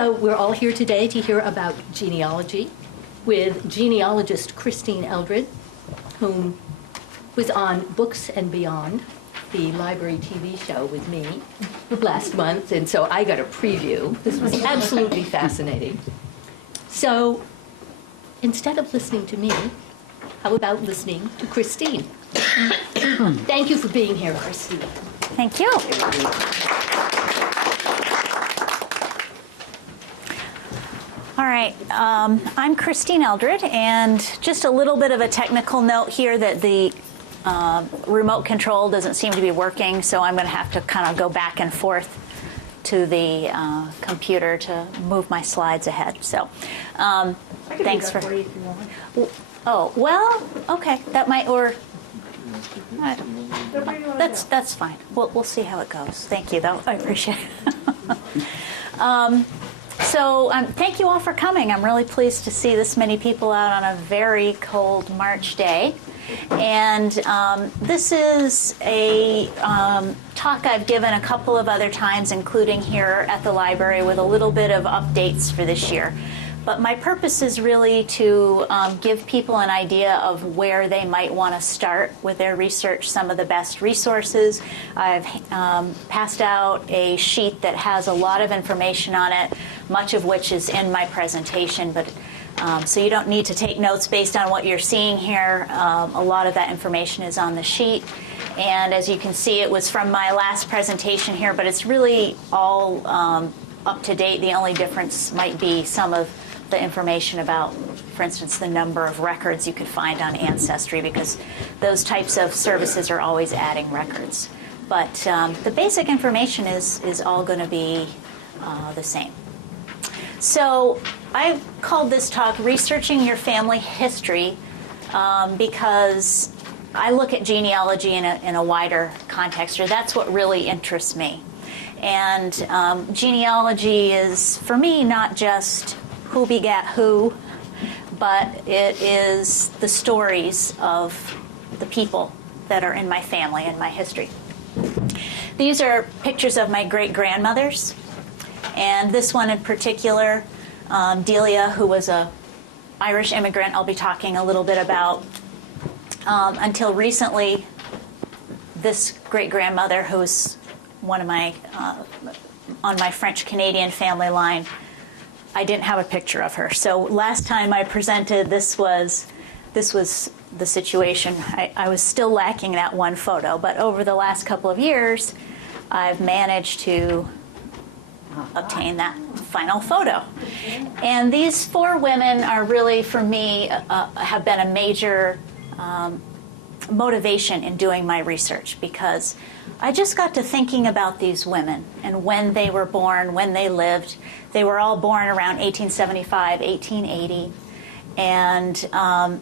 So we're all here today to hear about genealogy with genealogist Christene Eldred, whom was on Books and Beyond, the library TV show with me last month, and so I got a preview. This was absolutely fascinating. So instead of listening to me, how about listening to Christene? Thank you for being here, Christene. Thank you. All right, I'm Christene Eldred, and just a little bit of a technical note here that the remote control doesn't seem to be working, so I'm going to have to kind of go back and forth to the computer to move my slides ahead. So thanks for you if you want. Oh, well, okay, that might, or that's fine. We'll see how it goes. Thank you, though. I appreciate it. So thank you all for coming. I'm really pleased to see this many people out on a very cold March day. And this is a talk I've given a couple of other times, including here at the library, with a little bit of updates for this year. But my purpose is really to give people an idea of where they might want to start with their research, some of the best resources. I've passed out a sheet that has a lot of information on it, much of which is in my presentation, but so you don't need to take notes based on what you're seeing here. A lot of that information is on the sheet. And as you can see, it was from my last presentation here, but it's really all up to date. The only difference might be some of the information about, for instance, the number of records you could find on Ancestry, because those types of services are always adding records. But the basic information is all going to be the same. So I called this talk Researching Your Family History because I look at genealogy in a wider context, or that's what really interests me. And genealogy is, for me, not just who begat who, but it is the stories of the people that are in my family and my history. These are pictures of my great-grandmothers, and this one in particular, Delia, who was a Irish immigrant, I'll be talking a little bit about. Until recently, this great-grandmother, who's one of my, on my French-Canadian family line, I didn't have a picture of her. So last time I presented, this was the situation. I was still lacking that one photo, but over the last couple of years, I've managed to obtain that final photo. And these four women are really, for me, have been a major motivation in doing my research, because I just got to thinking about these women and when they were born, when they lived. They were all born around 1875, 1880, and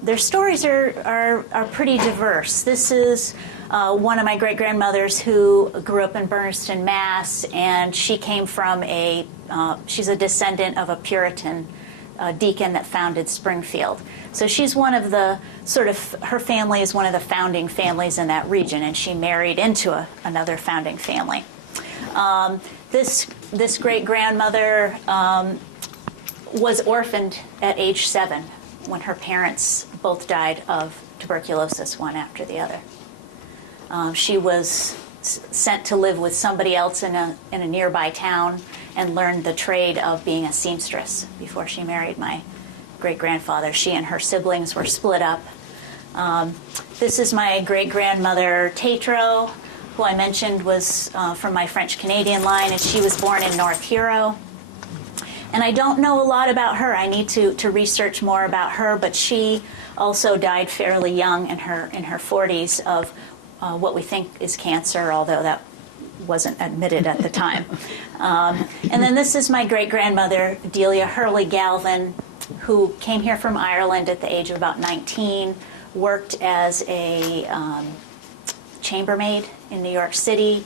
their stories are pretty diverse. This is one of my great-grandmothers who grew up in Bernardston, Mass., and she came from she's a descendant of a Puritan deacon that founded Springfield. So she's one of the her family is one of the founding families in that region, and she married into another founding family. This great-grandmother was orphaned at age 7 when her parents both died of tuberculosis, one after the other. She was sent to live with somebody else in a nearby town and learned the trade of being a seamstress before she married my great-grandfather. She and her siblings were split up. This is my great-grandmother, Tatro, who I mentioned was from my French-Canadian line, and she was born in North Hero. And I don't know a lot about her. I need to research more about her, but she also died fairly young in her 40s of what we think is cancer, although that wasn't admitted at the time. And then this is my great-grandmother, Delia Hurley Galvin, who came here from Ireland at the age of about 19, worked as a chambermaid in New York City.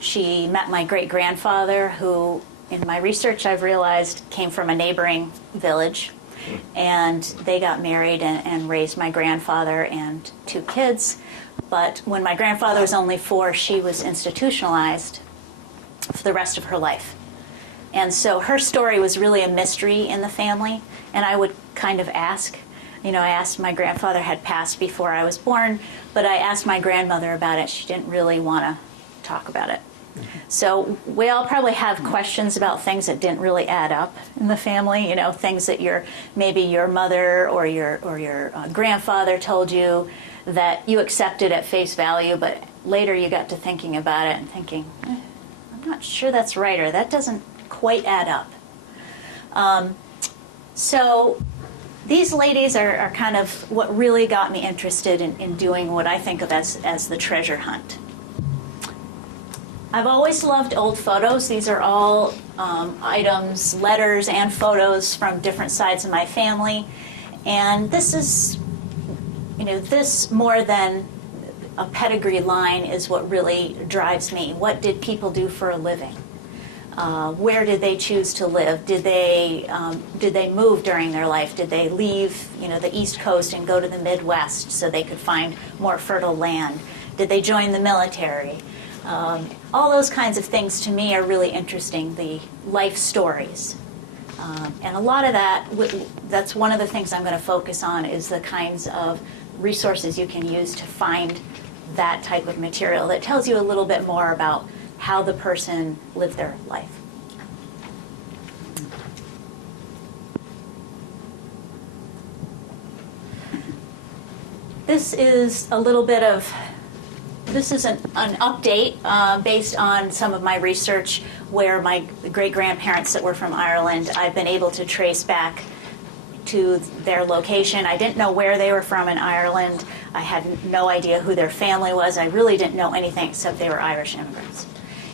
She met my great-grandfather, who, in my research, I've realized came from a neighboring village. And they got married and raised my grandfather and 2 kids. But when my grandfather was only 4, she was institutionalized for the rest of her life. And so her story was really a mystery in the family, and I would kind of ask. I asked, my grandfather had passed before I was born, but I asked my grandmother about it. She didn't really want to talk about it. So we all probably have questions about things that didn't really add up in the family, things that maybe your mother or your grandfather told you that you accepted at face value, but later you got to thinking about it and thinking, I'm not sure that's right, or that doesn't quite add up. So these ladies are kind of what really got me interested in doing what I think of as the treasure hunt. I've always loved old photos. These are all items, letters, and photos from different sides of my family. And this is, this more than a pedigree line is what really drives me. What did people do for a living? Where did they choose to live? Did they move during their life? Did they leave, the East Coast and go to the Midwest so they could find more fertile land? Did they join the military? All those kinds of things to me are really interesting, the life stories. And a lot of that's one of the things I'm going to focus on, is the kinds of resources you can use to find that type of material that tells you a little bit more about how the person lived their life. This is an update based on some of my research where my great-grandparents that were from Ireland, I've been able to trace back to their location. I didn't know where they were from in Ireland. I had no idea who their family was. I really didn't know anything except they were Irish immigrants.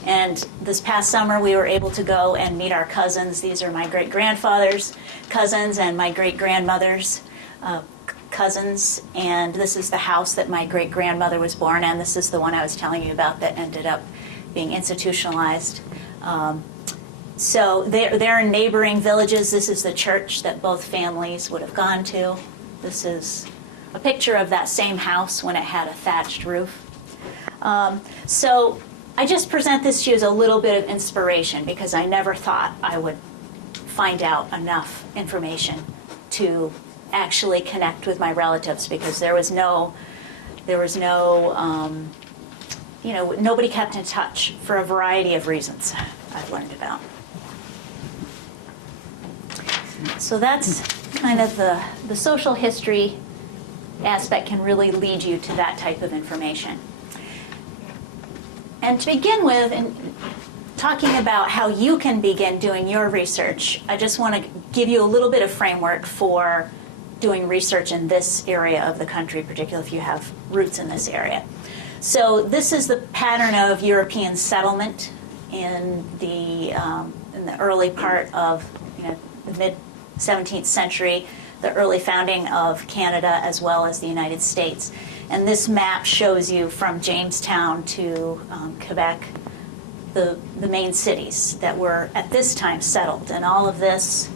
And this past summer we were able to go and meet our cousins. These are my great-grandfather's cousins and my great-grandmother's cousins, and this is the house that my great-grandmother was born in. This is the one I was telling you about that ended up being institutionalized. So they're in neighboring villages. This is the church that both families would have gone to. This is a picture of that same house when it had a thatched roof. So I just present this to you as a little bit of inspiration, because I never thought I would find out enough information to actually connect with my relatives, because there was no nobody kept in touch for a variety of reasons I've learned about. So that's kind of the social history aspect can really lead you to that type of information. And to begin with, in talking about how you can begin doing your research, I just want to give you a little bit of framework for doing research in this area of the country, particularly if you have roots in this area. So this is the pattern of European settlement in the early part of the mid-17th century, the early founding of Canada as well as the United States. And this map shows you from Jamestown to Quebec, the main cities that were at this time settled. And all of this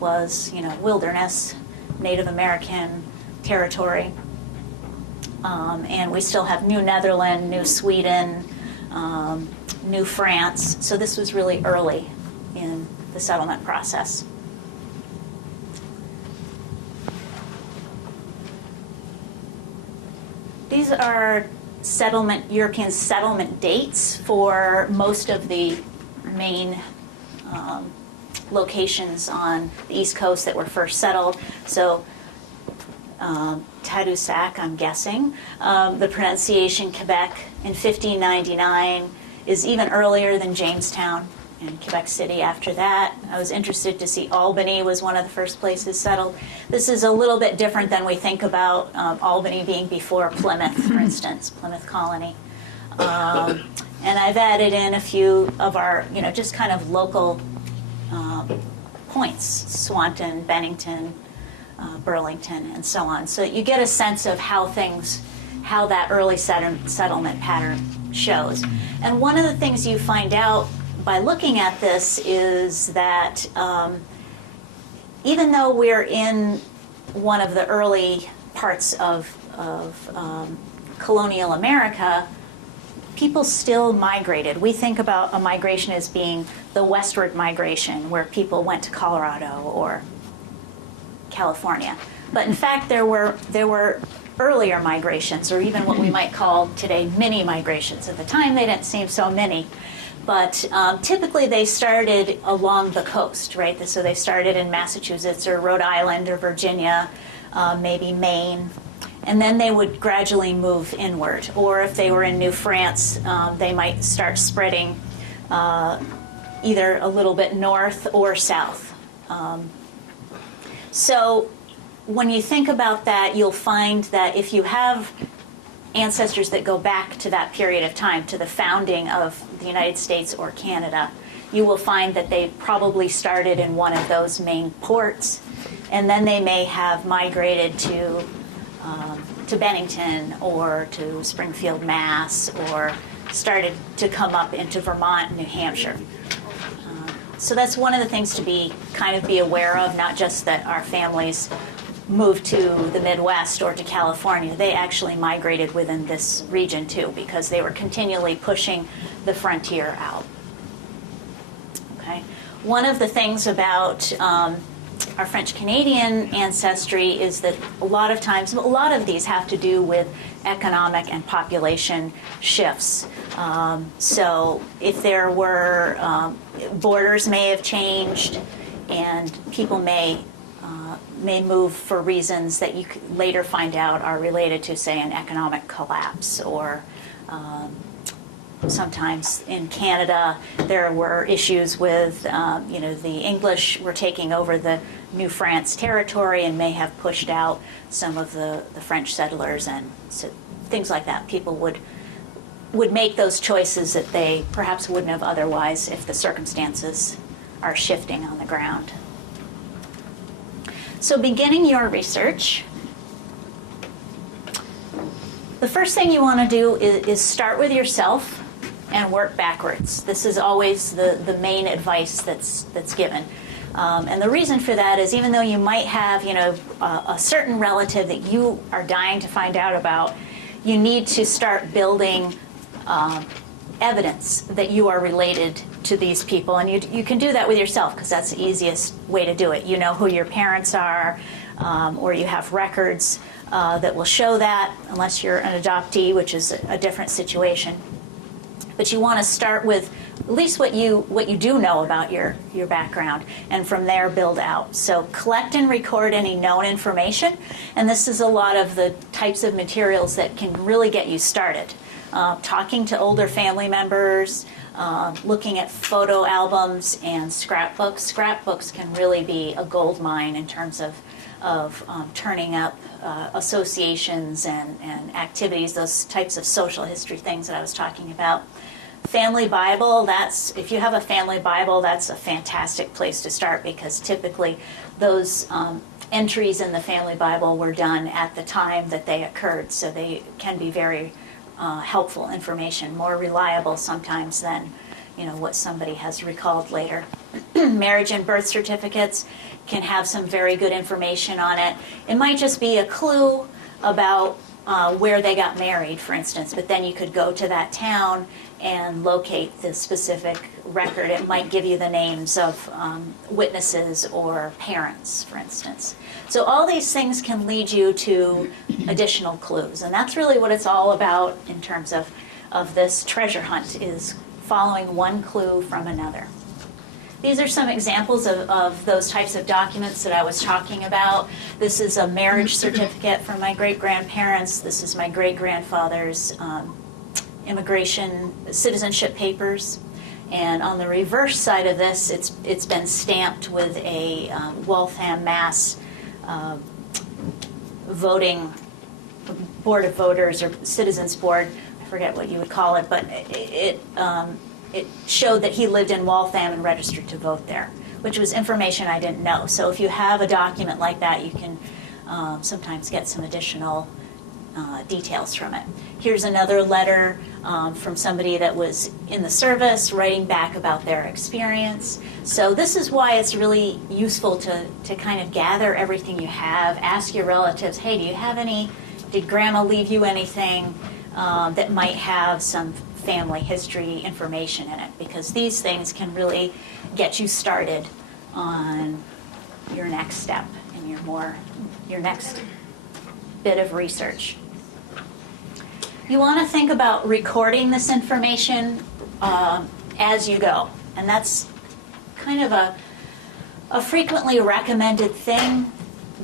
was, wilderness, Native American territory. And we still have New Netherland, New Sweden, New France. So this was really early in the settlement process. These are European settlement dates for most of the main locations on the East Coast that were first settled. So Tadoussac, I'm guessing. The pronunciation Quebec in 1599 is even earlier than Jamestown and Quebec City after that. I was interested to see Albany was one of the first places settled. This is a little bit different than we think about Albany being before Plymouth, for instance, Plymouth Colony. And I've added in a few of our, just kind of local points, Swanton, Bennington, Burlington, and so on. So you get a sense of how that early settlement pattern shows. And one of the things you find out by looking at this is that even though we're in one of the early parts of colonial America, people still migrated. We think about a migration as being the westward migration, where people went to Colorado or California. But in fact, there were earlier migrations, or even what we might call today mini migrations. At the time, they didn't seem so many. But typically, they started along the coast, right? So they started in Massachusetts or Rhode Island or Virginia, maybe Maine. And then they would gradually move inward. Or if they were in New France, they might start spreading either a little bit north or south. So when you think about that, you'll find that if you have ancestors that go back to that period of time, to the founding of the United States or Canada, you will find that they probably started in one of those main ports, and then they may have migrated to Bennington or to Springfield, Mass, or started to come up into Vermont and New Hampshire. So that's one of the things to be aware of, not just that our families moved to the Midwest or to California. They actually migrated within this region too, because they were continually pushing the frontier out. Okay. One of the things about our French-Canadian ancestry is that a lot of these have to do with economic and population shifts. So if there were, borders may have changed, and people may move for reasons that you could later find out are related to, say, an economic collapse, or sometimes in Canada there were issues with, the English were taking over the New France territory and may have pushed out some of the French settlers, and so things like that. People would make those choices that they perhaps wouldn't have otherwise if the circumstances are shifting on the ground. So beginning your research, the first thing you want to do is start with yourself and work backwards. This is always the main advice that's given. And the reason for that is, even though you might have a certain relative that you are dying to find out about, you need to start building evidence that you are related to these people. And you can do that with yourself, because that's the easiest way to do it. You know who your parents are, or you have records that will show that, unless you're an adoptee, which is a different situation. But you want to start with at least what you do know about your background, and from there build out. So collect and record any known information, and this is a lot of the types of materials that can really get you started. Talking to older family members, looking at photo albums and scrapbooks. Scrapbooks can really be a gold mine in terms of turning up associations and activities, those types of social history things that I was talking about. Family Bible, if you have a family Bible, that's a fantastic place to start, because typically those entries in the family Bible were done at the time that they occurred, so they can be very helpful information, more reliable sometimes than what somebody has recalled later. Marriage and birth certificates can have some very good information on it. It might just be a clue about where they got married, for instance, but then you could go to that town and locate the specific record. It might give you the names of witnesses or parents, for instance. So all these things can lead you to additional clues, and that's really what it's all about in terms of this treasure hunt, is following one clue from another. These are some examples of those types of documents that I was talking about. This is a marriage certificate from my great-grandparents. This is my great-grandfather's immigration citizenship papers. And on the reverse side of this, it's been stamped with a Waltham, Mass. Voting board of voters, or citizens board, I forget what you would call it, but it showed that he lived in Waltham and registered to vote there, which was information I didn't know. So if you have a document like that, you can sometimes get some additional details from it. Here's another letter from somebody that was in the service, writing back about their experience. So this is why it's really useful to kind of gather everything you have, ask your relatives, hey, did Grandma leave you anything that might have some family history information in it, because these things can really get you started on your next step and your next bit of research. You want to think about recording this information as you go, and that's kind of a frequently recommended thing,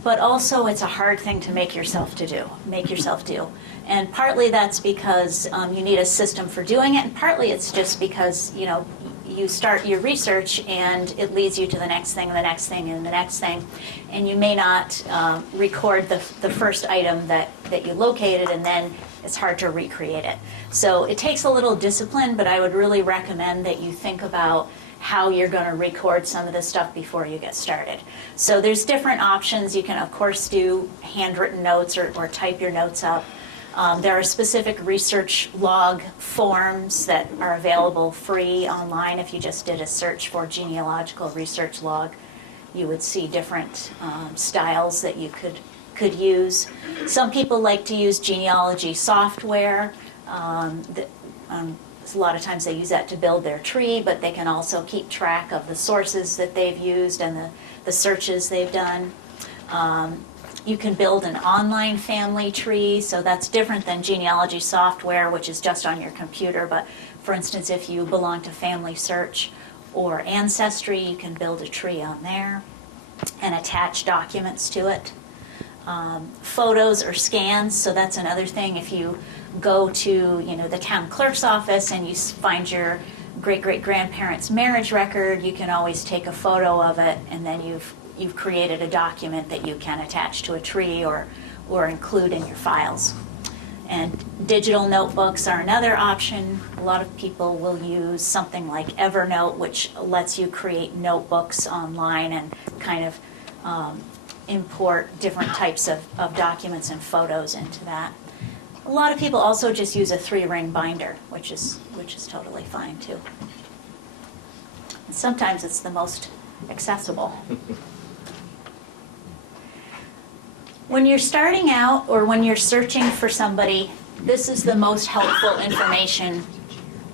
but also it's a hard thing to make yourself do. And partly that's because you need a system for doing it, and partly it's just because, you know, you start your research and it leads you to the next thing, and the next thing, and the next thing, and you may not record the first item that you located, and then it's hard to recreate it. So it takes a little discipline, but I would really recommend that you think about how you're going to record some of this stuff before you get started. So there's different options. You can, of course, do handwritten notes or type your notes up. There are specific research log forms that are available free online. If you just did a search for genealogical research log, you would see different styles that you could use. Some people like to use genealogy software. A lot of times they use that to build their tree, but they can also keep track of the sources that they've used and the searches they've done. You can build an online family tree, so that's different than genealogy software, which is just on your computer. But for instance, if you belong to Family Search or Ancestry, you can build a tree on there and attach documents to it. Photos or scans, so that's another thing. If you go to, you know, the town clerk's office and you find your great-great-grandparents' marriage record, you can always take a photo of it, and then you've created a document that you can attach to a tree or include in your files. And digital notebooks are another option. A lot of people will use something like Evernote, which lets you create notebooks online and kind of import different types of documents and photos into that. A lot of people also just use a 3-ring binder, which is totally fine too. And sometimes it's the most accessible. When you're starting out or when you're searching for somebody, this is the most helpful information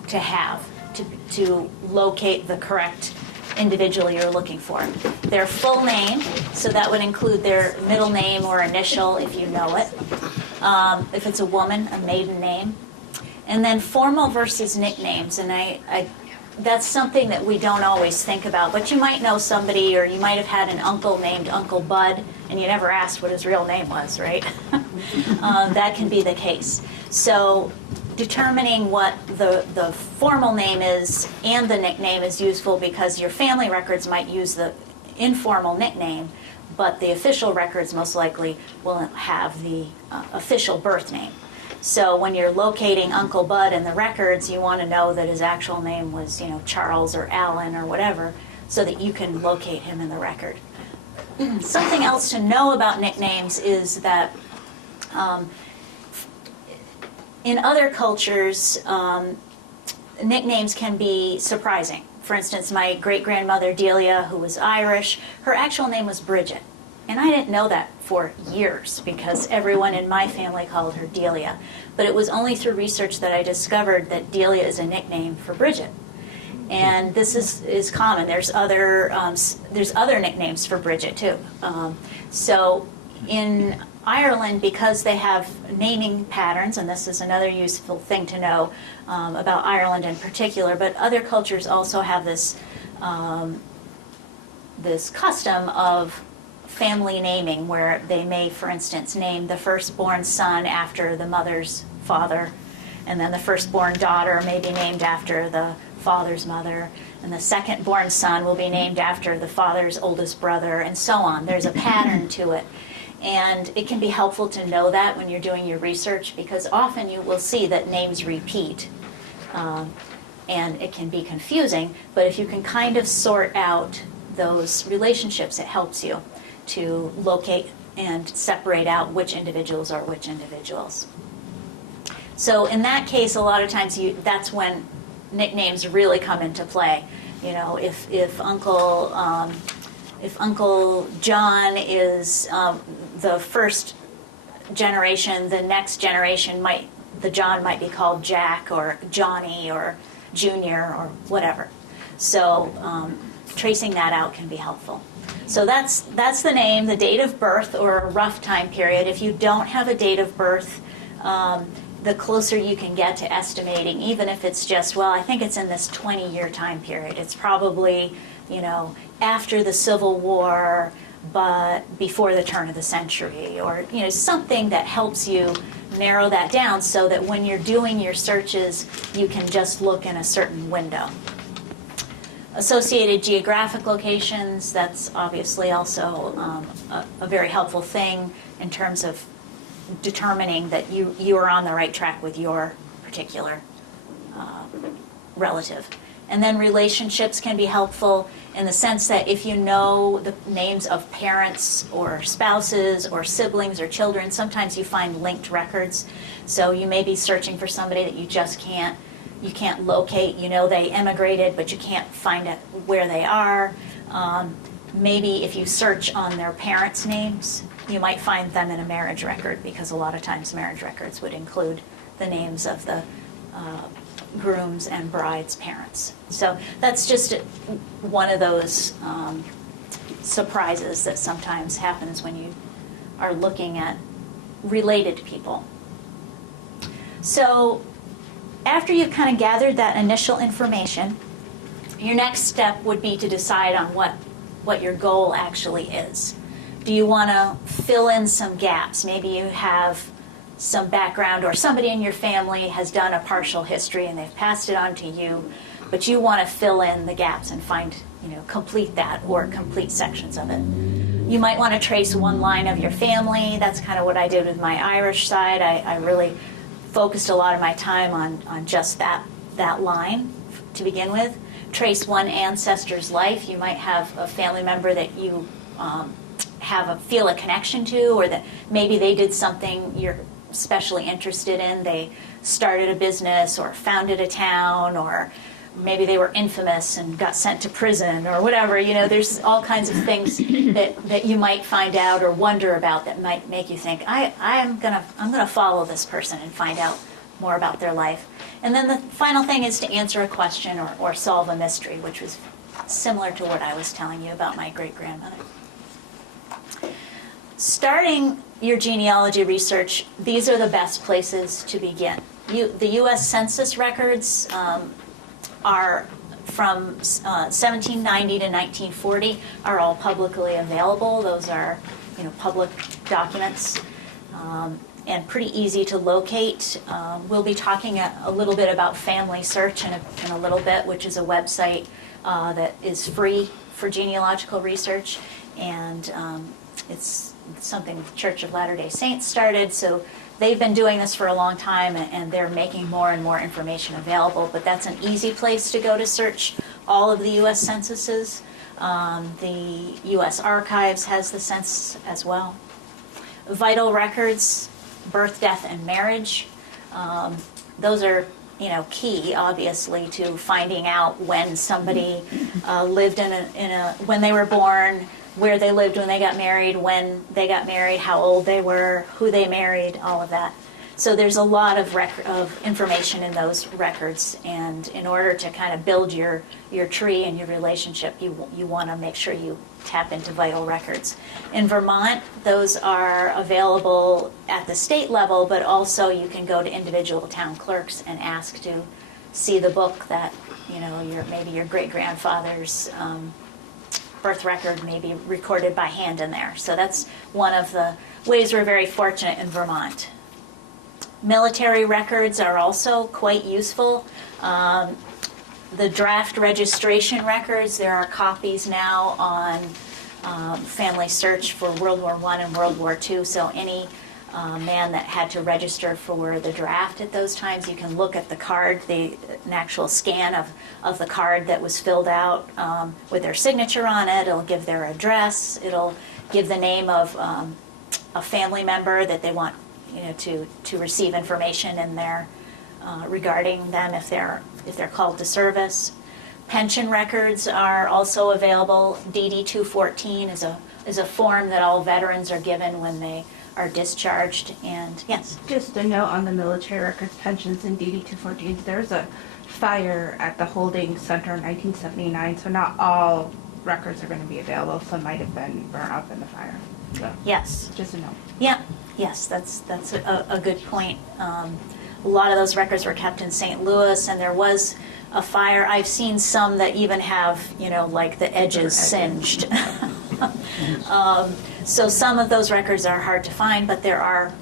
to have to locate the correct individual you're looking for. Their full name, so that would include their middle name or initial if you know it. If it's a woman, a maiden name. And then formal versus nicknames, and that's something that we don't always think about, but you might know somebody, or you might have had an uncle named Uncle Bud, and you never asked what his real name was, right? That can be the case. So determining what the formal name is and the nickname is useful, because your family records might use the informal nickname, but the official records most likely will have the official birth name. So when you're locating Uncle Bud in the records, you want to know that his actual name was, you know, Charles or Alan or whatever, so that you can locate him in the record. Something else to know about nicknames is that in other cultures, nicknames can be surprising. For instance, my great-grandmother Delia, who was Irish, her actual name was Bridget. And I didn't know that for years, because everyone in my family called her Delia. But it was only through research that I discovered that Delia is a nickname for Bridget. And this is common. There's other nicknames for Bridget too. So in Ireland, because they have naming patterns, and this is another useful thing to know about Ireland in particular, but other cultures also have this this custom of family naming, where they may, for instance, name the firstborn son after the mother's father, and then the firstborn daughter may be named after the father's mother, and the secondborn son will be named after the father's oldest brother, and so on. There's a pattern to it. And it can be helpful to know that when you're doing your research, because often you will see that names repeat, and it can be confusing. But if you can kind of sort out those relationships, it helps you to locate and separate out which individuals are which individuals. So in that case, a lot of times that's when nicknames really come into play. You know, if Uncle John is the first generation, the next generation might the John might be called Jack or Johnny or Junior or whatever. So tracing that out can be helpful. So that's the name, the date of birth, or a rough time period. If you don't have a date of birth, the closer you can get to estimating, even if it's just, well, I think it's in this 20-year time period. It's probably, after the Civil War, but before the turn of the century, or, something that helps you narrow that down so that when you're doing your searches, you can just look in a certain window. Associated geographic locations, that's obviously also a very helpful thing in terms of determining that you are on the right track with your particular relative. And then relationships can be helpful in the sense that if you know the names of parents or spouses or siblings or children, sometimes you find linked records. So you may be searching for somebody that you just can't locate. They immigrated, but you can't find out where they are. Maybe if you search on their parents' names, you might find them in a marriage record, because a lot of times marriage records would include the names of the groom's and bride's parents. So that's just one of those surprises that sometimes happens when you are looking at related people. So after you've kind of gathered that initial information, your next step would be to decide on what your goal actually is. Do you want to fill in some gaps? Maybe you have some background, or somebody in your family has done a partial history and they've passed it on to you, but you want to fill in the gaps and find, complete that, or complete sections of it. You might want to trace one line of your family. That's kind of what I did with my Irish side. I really focused a lot of my time on just that line to begin with. Trace one ancestor's life. You might have a family member that you feel a connection to, or that maybe they did something you're especially interested in. They started a business or founded a town, or maybe they were infamous and got sent to prison or whatever. There's all kinds of things that you might find out or wonder about that might make you think, I'm gonna follow this person and find out more about their life. And then the final thing is to answer a question or solve a mystery, which was similar to what I was telling you about my great-grandmother. Starting your genealogy research, these are the best places to begin. The U.S. Census records are from 1790 to 1940 are all publicly available. Those are, public documents, and pretty easy to locate. We'll be talking a little bit about Family Search in a little bit, which is a website that is free for genealogical research, and it's something the Church of Latter-day Saints started, so they've been doing this for a long time, and they're making more and more information available, but that's an easy place to go to search all of the U.S. censuses. The U.S. Archives has the census as well. Vital records, birth, death, and marriage. Those are, key, obviously, to finding out when somebody lived when they were born, where they lived when they got married, when they got married, how old they were, who they married, all of that. So there's a lot of information in those records, and in order to kind of build your tree and your relationship, you want to make sure you tap into vital records. In Vermont, those are available at the state level, but also you can go to individual town clerks and ask to see the book that, maybe your great-grandfather's birth record may be recorded by hand in there. So that's one of the ways we're very fortunate in Vermont. Military records are also quite useful. The draft registration records, there are copies now on Family Search for World War I and World War II, so any man that had to register for the draft at those times, you can look at the card, an actual scan of the card that was filled out with their signature on it. It'll give their address. It'll give the name of a family member that they want to receive information in there regarding them if they're called to service. Pension records are also available. DD 214 is a form that all veterans are given when they are discharged. And yes. Just a note on the military records, pensions, and DD 214. There's a fire at the holding center in 1979, so not all records are going to be available. Some might have been burnt up in the fire. So, Yes. just a note. Yeah, yes, that's a good point. A lot of those records were kept in St. Louis, and there was a fire. I've seen some that even have, like the edges singed. So some of those records are hard to find, but there are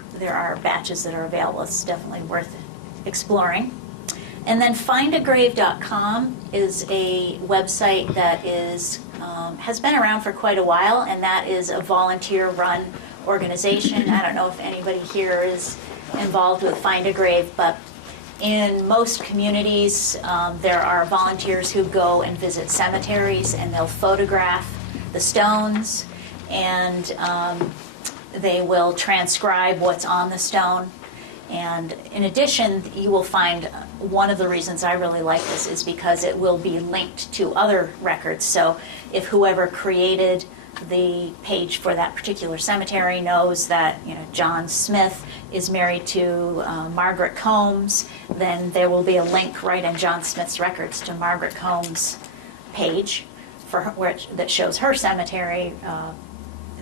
batches that are available. It's definitely worth exploring. And then findagrave.com is a website that has been around for quite a while, and that is a volunteer-run organization. I don't know if anybody here is involved with Find a Grave, but in most communities, there are volunteers who go and visit cemeteries, and they'll photograph the stones, and they will transcribe what's on the stone. And in addition, you will find one of the reasons I really like this is because it will be linked to other records. So if whoever created the page for that particular cemetery knows that John Smith is married to Margaret Combs, then there will be a link right in John Smith's records to Margaret Combs' page that shows her cemetery,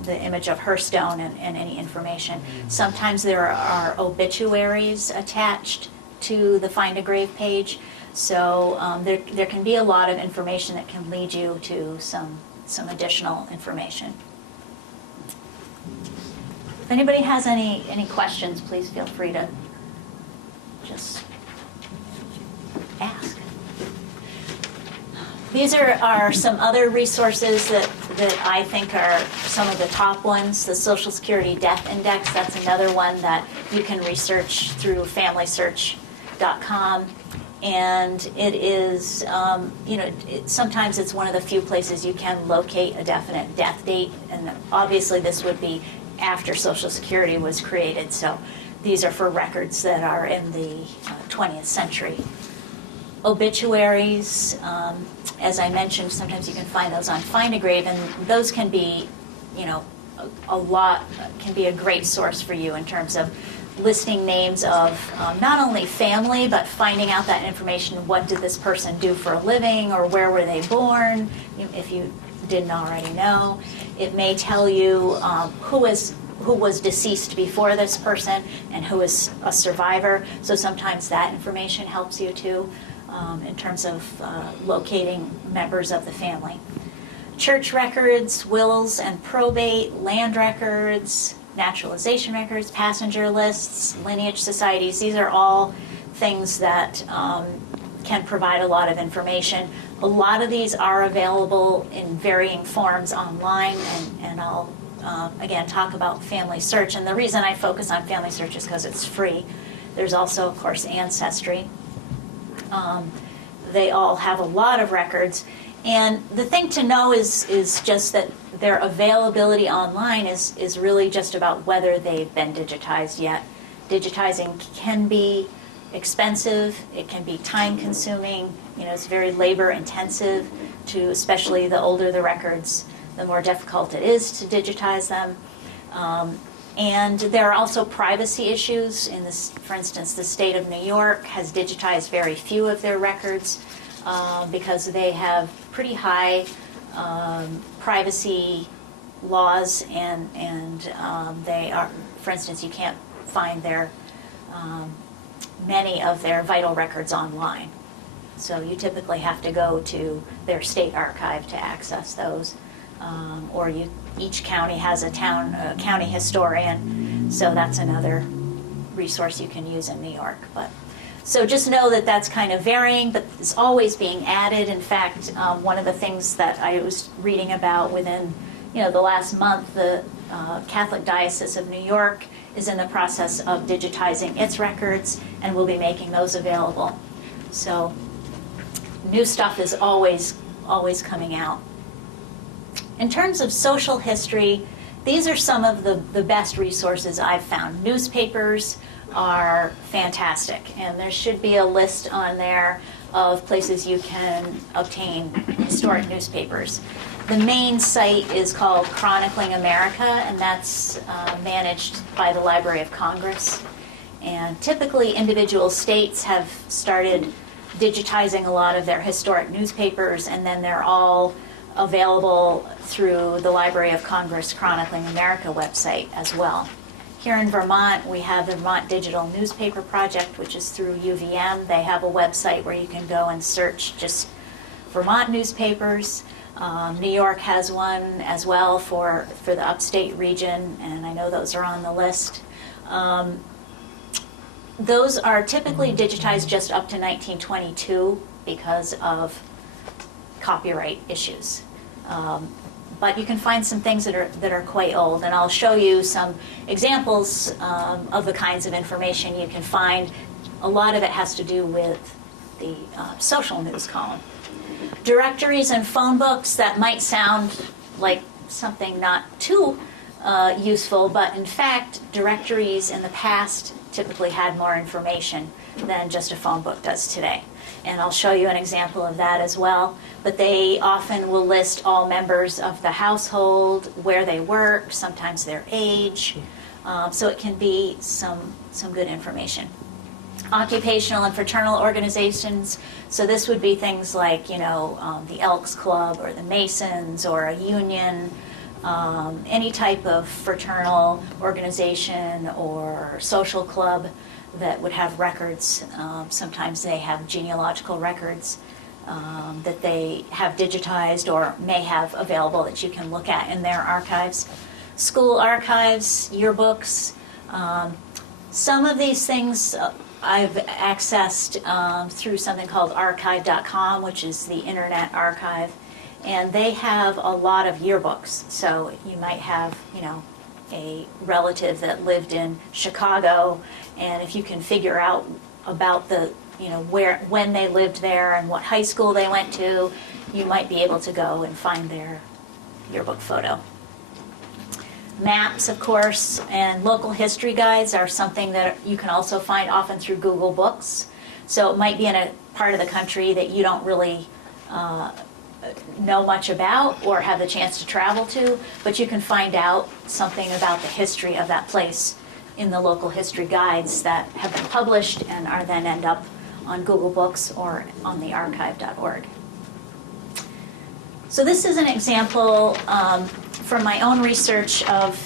the image of her stone and any information. Sometimes there are obituaries attached to the Find a Grave page, so there can be a lot of information that can lead you to some additional information. If anybody has any questions, please feel free to just ask. These are some other resources that I think are some of the top ones. The Social Security Death Index, that's another one that you can research through familysearch.com. And it is, sometimes it's one of the few places you can locate a definite death date. And obviously this would be after Social Security was created. So these are for records that are in the 20th century. Obituaries, as I mentioned, sometimes you can find those on Find a Grave, and those can be, can be a great source for you in terms of listing names of not only family, but finding out that information. What did this person do for a living, or where were they born, if you didn't already know. It may tell you who was deceased before this person and who is a survivor. So sometimes that information helps you too. In terms of locating members of the family. Church records, wills and probate, land records, naturalization records, passenger lists, lineage societies. These are all things that can provide a lot of information. A lot of these are available in varying forms online, and I'll again talk about Family Search. And the reason I focus on Family Search is because it's free. There's also, of course, Ancestry. They all have a lot of records, and the thing to know is just that their availability online is really just about whether they've been digitized yet. Digitizing can be expensive, it can be time consuming, it's very labor intensive, especially the older the records, the more difficult it is to digitize them. And there are also privacy issues. For instance, the state of New York has digitized very few of their records because they have pretty high privacy laws, and they are, for instance, you can't find many of their vital records online. So you typically have to go to their state archive to access those, or each county has a county historian, so that's another resource you can use in New York. So just know that that's kind of varying, but it's always being added. In fact, one of the things that I was reading about within the last month, the Catholic Diocese of New York is in the process of digitizing its records, and will be making those available. So new stuff is always coming out. In terms of social history, these are some of the best resources I've found. Newspapers are fantastic, and there should be a list on there of places you can obtain historic newspapers. The main site is called Chronicling America, and that's managed by the Library of Congress. And typically individual states have started digitizing a lot of their historic newspapers, and then they're all available through the Library of Congress Chronicling America website as well. Here in Vermont, we have the Vermont Digital Newspaper Project, which is through UVM. They have a website where you can go and search just Vermont newspapers. New York has one as well for the upstate region, and I know those are on the list. Those are typically digitized just up to 1922 because of copyright issues. But you can find some things that are quite old, and I'll show you some examples of the kinds of information you can find. A lot of it has to do with the social news column. Directories and phone books, that might sound like something not too useful, but in fact, directories in the past typically had more information than just a phone book does today. And I'll show you an example of that as well. But they often will list all members of the household, where they work, sometimes their age. So it can be some good information. Occupational and fraternal organizations. So this would be things like, the Elks Club or the Masons or a union, any type of fraternal organization or social club that would have records. Sometimes they have genealogical records that they have digitized or may have available that you can look at in their archives. School archives, yearbooks. Some of these things I've accessed through something called archive.com, which is the Internet Archive, and they have a lot of yearbooks. So you might have, a relative that lived in Chicago, and if you can figure out about the, when they lived there and what high school they went to, you might be able to go and find their yearbook photo. Maps, of course, and local history guides are something that you can also find often through Google Books. So it might be in a part of the country that you don't really know much about or have the chance to travel to, but you can find out something about the history of that place in the local history guides that have been published and are then end up on Google Books or on the archive.org. So this is an example from my own research of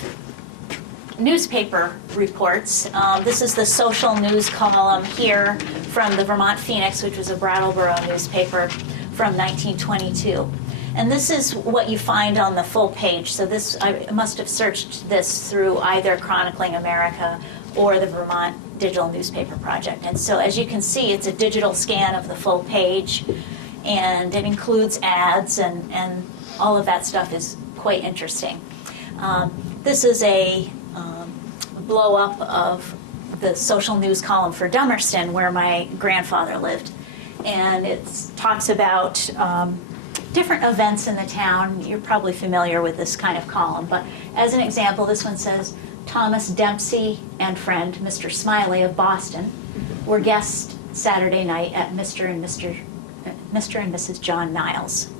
newspaper reports. This is the social news column here from the Vermont Phoenix, which was a Brattleboro newspaper from 1922. And this is what you find on the full page. So this, I must have searched this through either Chronicling America or the Vermont Digital Newspaper Project. And so as you can see, it's a digital scan of the full page, and it includes ads, and all of that stuff is quite interesting. This is a blow-up of the social news column for Dummerston, where my grandfather lived. And it talks about different events in the town. You're probably familiar with this kind of column, but as an example, this one says, Thomas Dempsey and friend, Mr. Smiley of Boston, were guests Saturday night at Mr. and Mrs. John Niles.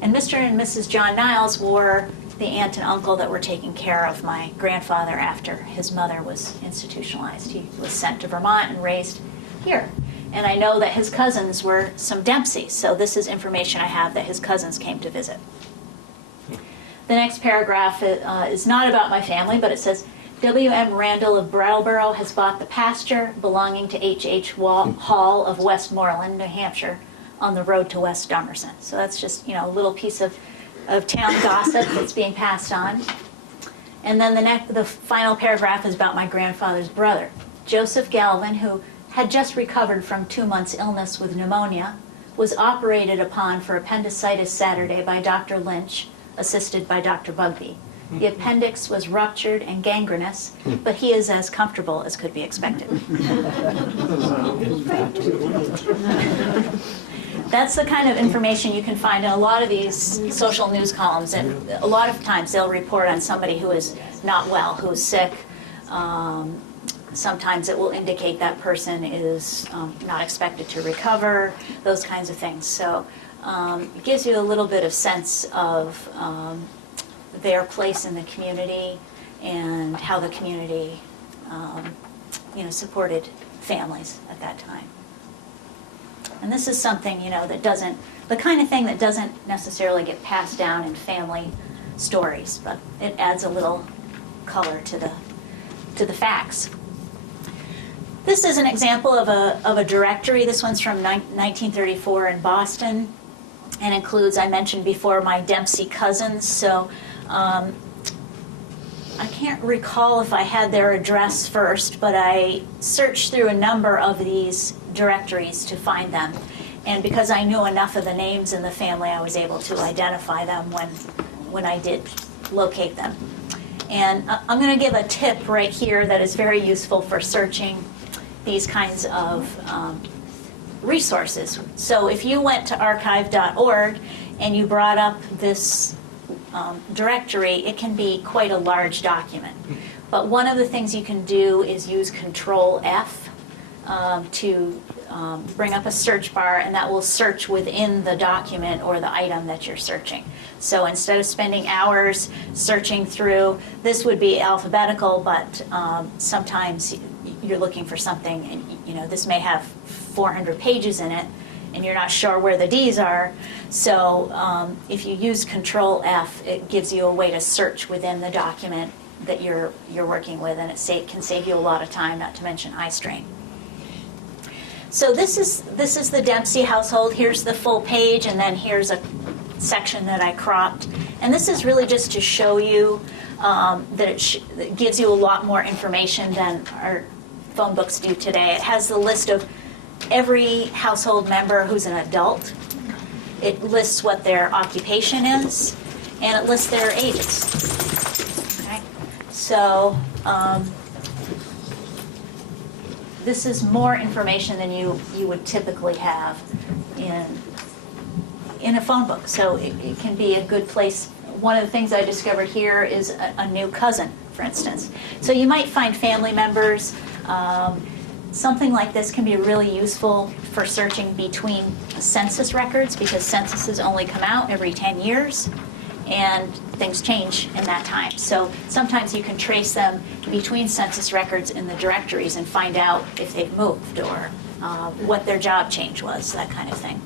And Mr. and Mrs. John Niles were the aunt and uncle that were taking care of my grandfather after his mother was institutionalized. He was sent to Vermont and raised here. And I know that his cousins were some Dempseys, so this is information I have that his cousins came to visit. The next paragraph is not about my family, but it says, W.M. Randall of Brattleboro has bought the pasture belonging to H.H. Hall of Westmoreland, New Hampshire, on the road to West Dummerson. So that's just, a little piece of town gossip that's being passed on. And then the final paragraph is about my grandfather's brother, Joseph Galvin, who had just recovered from 2 months' illness with pneumonia, was operated upon for appendicitis Saturday by Dr. Lynch, assisted by Dr. Bugby. The appendix was ruptured and gangrenous, but he is as comfortable as could be expected. That's the kind of information you can find in a lot of these social news columns, and a lot of times they'll report on somebody who is not well, who's sick. Sometimes it will indicate that person is not expected to recover, those kinds of things. So it gives you a little bit of sense of their place in the community and how the community, supported families at that time. And this is something, that doesn't, the kind of thing that doesn't necessarily get passed down in family stories, but it adds a little color to the facts. This is an example of a directory. This one's from 1934 in Boston, and includes, I mentioned before, my Dempsey cousins. So I can't recall if I had their address first, but I searched through a number of these directories to find them. And because I knew enough of the names in the family, I was able to identify them when I did locate them. And I'm going to give a tip right here that is very useful for searching these kinds of resources. So if you went to archive.org and you brought up this directory, it can be quite a large document. But one of the things you can do is use Control F to bring up a search bar, and that will search within the document or the item that you're searching. So instead of spending hours searching through, this would be alphabetical, but sometimes you're looking for something, and this may have 400 pages in it, and you're not sure where the D's are. So if you use Control F, it gives you a way to search within the document that you're working with, and it can save you a lot of time, not to mention eye strain. So this is the Dempsey household. Here's the full page, and then here's a section that I cropped. And this is really just to show you that it gives you a lot more information than our phone books do today. It has the list of every household member who's an adult. It lists what their occupation is, and it lists their ages. Okay? So this is more information than you would typically have in a phone book. So it can be a good place. One of the things I discovered here is a new cousin, for instance. So you might find family members. Something like this can be really useful for searching between census records, because censuses only come out every 10 years, and things change in that time. So sometimes you can trace them between census records in the directories and find out if they've moved or what their job change was, that kind of thing.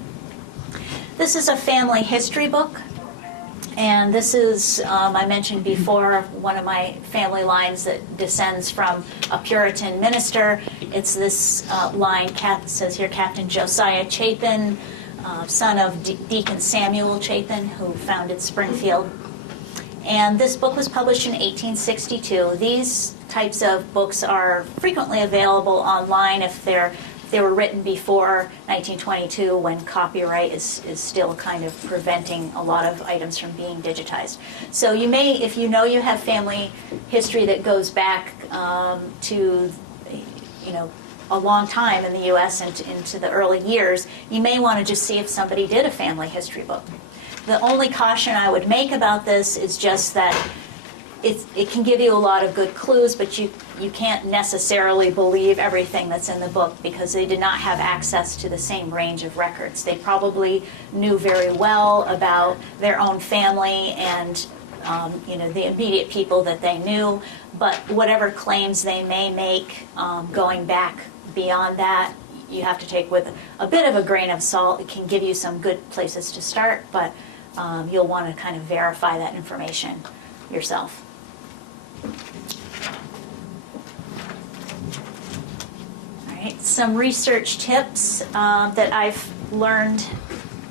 This is a family history book. And this is, I mentioned before, one of my family lines that descends from a Puritan minister. It's this line, it says here, Captain Josiah Chapin, son of Deacon Samuel Chapin, who founded Springfield. And this book was published in 1862. These types of books are frequently available online if they were written before 1922, when copyright is still kind of preventing a lot of items from being digitized. So you may, if you know you have family history that goes back to, a long time in the U.S. and into the early years, you may want to just see if somebody did a family history book. The only caution I would make about this is just that it can give you a lot of good clues, but you can't necessarily believe everything that's in the book, because they did not have access to the same range of records. They probably knew very well about their own family and the immediate people that they knew, but whatever claims they may make going back beyond that, you have to take with a bit of a grain of salt. It can give you some good places to start, but you'll want to kind of verify that information yourself. All right, some research tips that I've learned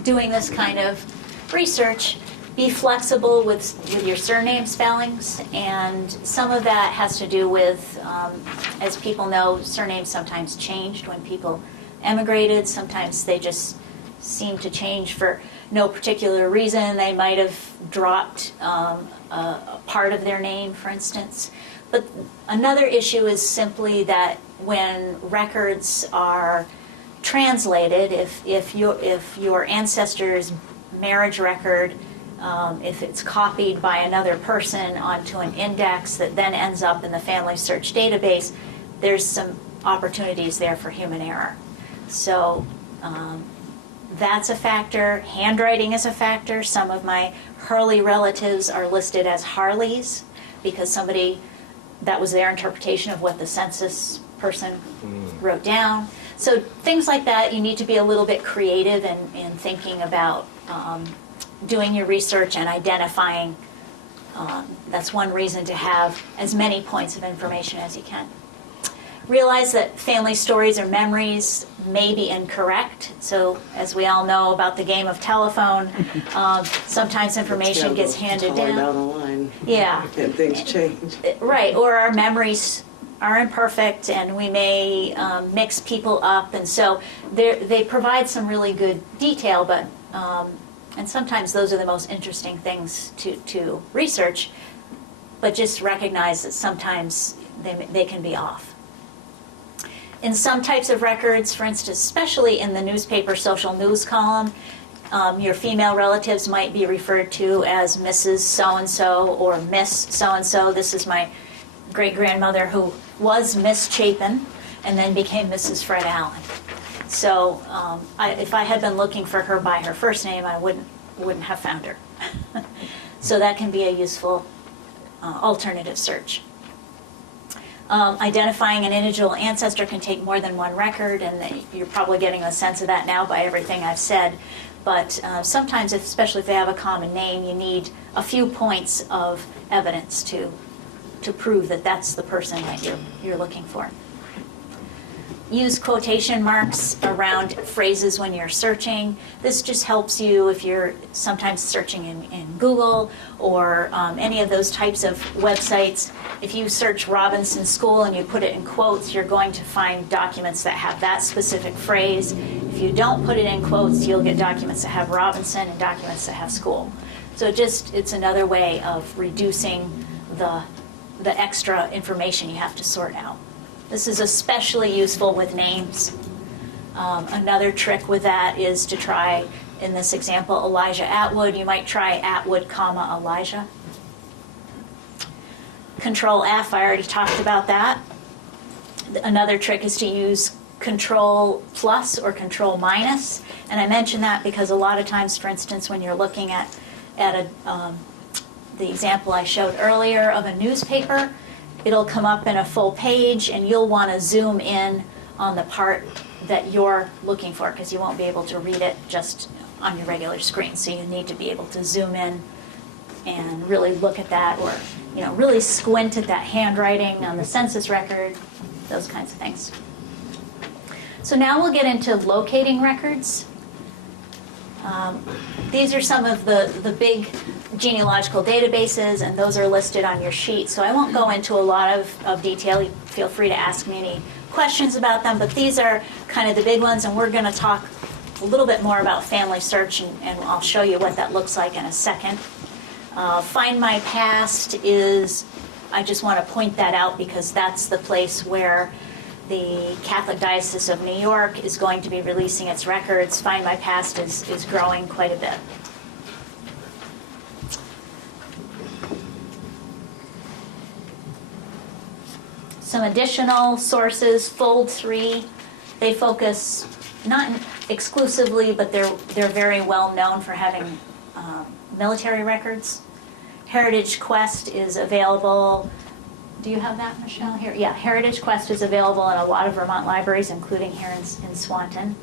doing this kind of research. Be flexible with your surname spellings, and some of that has to do with, as people know, surnames sometimes changed when people emigrated. Sometimes they just seem to change for no particular reason. They might have dropped a part of their name, for instance. But another issue is simply that when records are translated, if your ancestor's marriage record, if it's copied by another person onto an index that then ends up in the family search database, there's some opportunities there for human error. So That's a factor. Handwriting is a factor. Some of my Hurley relatives are listed as Harleys because that was their interpretation of what the census person wrote down. So things like that, you need to be a little bit creative in thinking about doing your research and identifying. That's one reason to have as many points of information as you can. Realize that family stories or memories may be incorrect. So as we all know about the game of telephone, sometimes information gets handed down. Down the line. Yeah. And things change. Right, or our memories are imperfect and we may mix people up. And so they provide some really good detail, but and sometimes those are the most interesting things to research, but just recognize that sometimes they can be off. In some types of records, for instance, especially in the newspaper social news column, your female relatives might be referred to as Mrs. So-and-so or Miss So-and-so. This is my great-grandmother who was Miss Chapin and then became Mrs. Fred Allen. So if I had been looking for her by her first name, I wouldn't have found her. So that can be a useful alternative search. Identifying an individual ancestor can take more than one record, and you're probably getting a sense of that now by everything I've said. But sometimes, especially if they have a common name, you need a few points of evidence to prove that that's the person that you're looking for. Use quotation marks around phrases when you're searching. This just helps you if you're sometimes searching in Google or any of those types of websites. If you search Robinson School and you put it in quotes, you're going to find documents that have that specific phrase. If you don't put it in quotes, you'll get documents that have Robinson and documents that have school. So it's another way of reducing the extra information you have to sort out. This is especially useful with names. Another trick with that is to try, in this example, Elijah Atwood. You might try Atwood, comma, Elijah. Control F, I already talked about that. Another trick is to use Control plus or Control minus. And I mention that because a lot of times, for instance, when you're looking at the example I showed earlier of a newspaper, it'll come up in a full page and you'll want to zoom in on the part that you're looking for because you won't be able to read it just on your regular screen. So you need to be able to zoom in and really look at that, or really squint at that handwriting on the census record, those kinds of things. So now we'll get into locating records. These are some of the big genealogical databases, and those are listed on your sheet. So I won't go into a lot of detail. You feel free to ask me any questions about them, but these are kind of the big ones, and we're going to talk a little bit more about family search, and I'll show you what that looks like in a second. Find My Past is, I just want to point that out because that's the place where the Catholic Diocese of New York is going to be releasing its records. Find My Past is growing quite a bit. Some additional sources, Fold 3, they focus not exclusively, but they're very well known for having military records. Heritage Quest is available. Do you have that, Michelle? Here, yeah. Heritage Quest is available in a lot of Vermont libraries, including here in Swanton.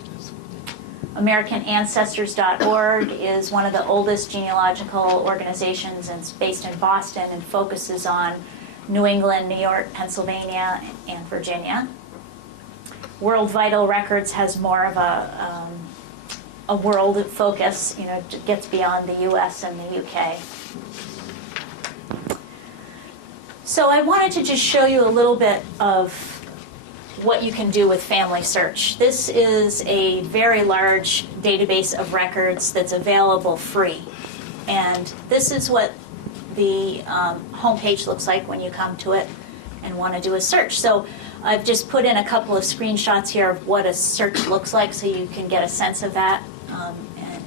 AmericanAncestors.org is one of the oldest genealogical organizations, and it's based in Boston and focuses on New England, New York, Pennsylvania, and Virginia. World Vital Records has more of a world focus, gets beyond the US and the UK. So I wanted to just show you a little bit of what you can do with Family Search. This is a very large database of records that's available free. And this is what the homepage looks like when you come to it and want to do a search. So I've just put in a couple of screenshots here of what a search looks like so you can get a sense of that. And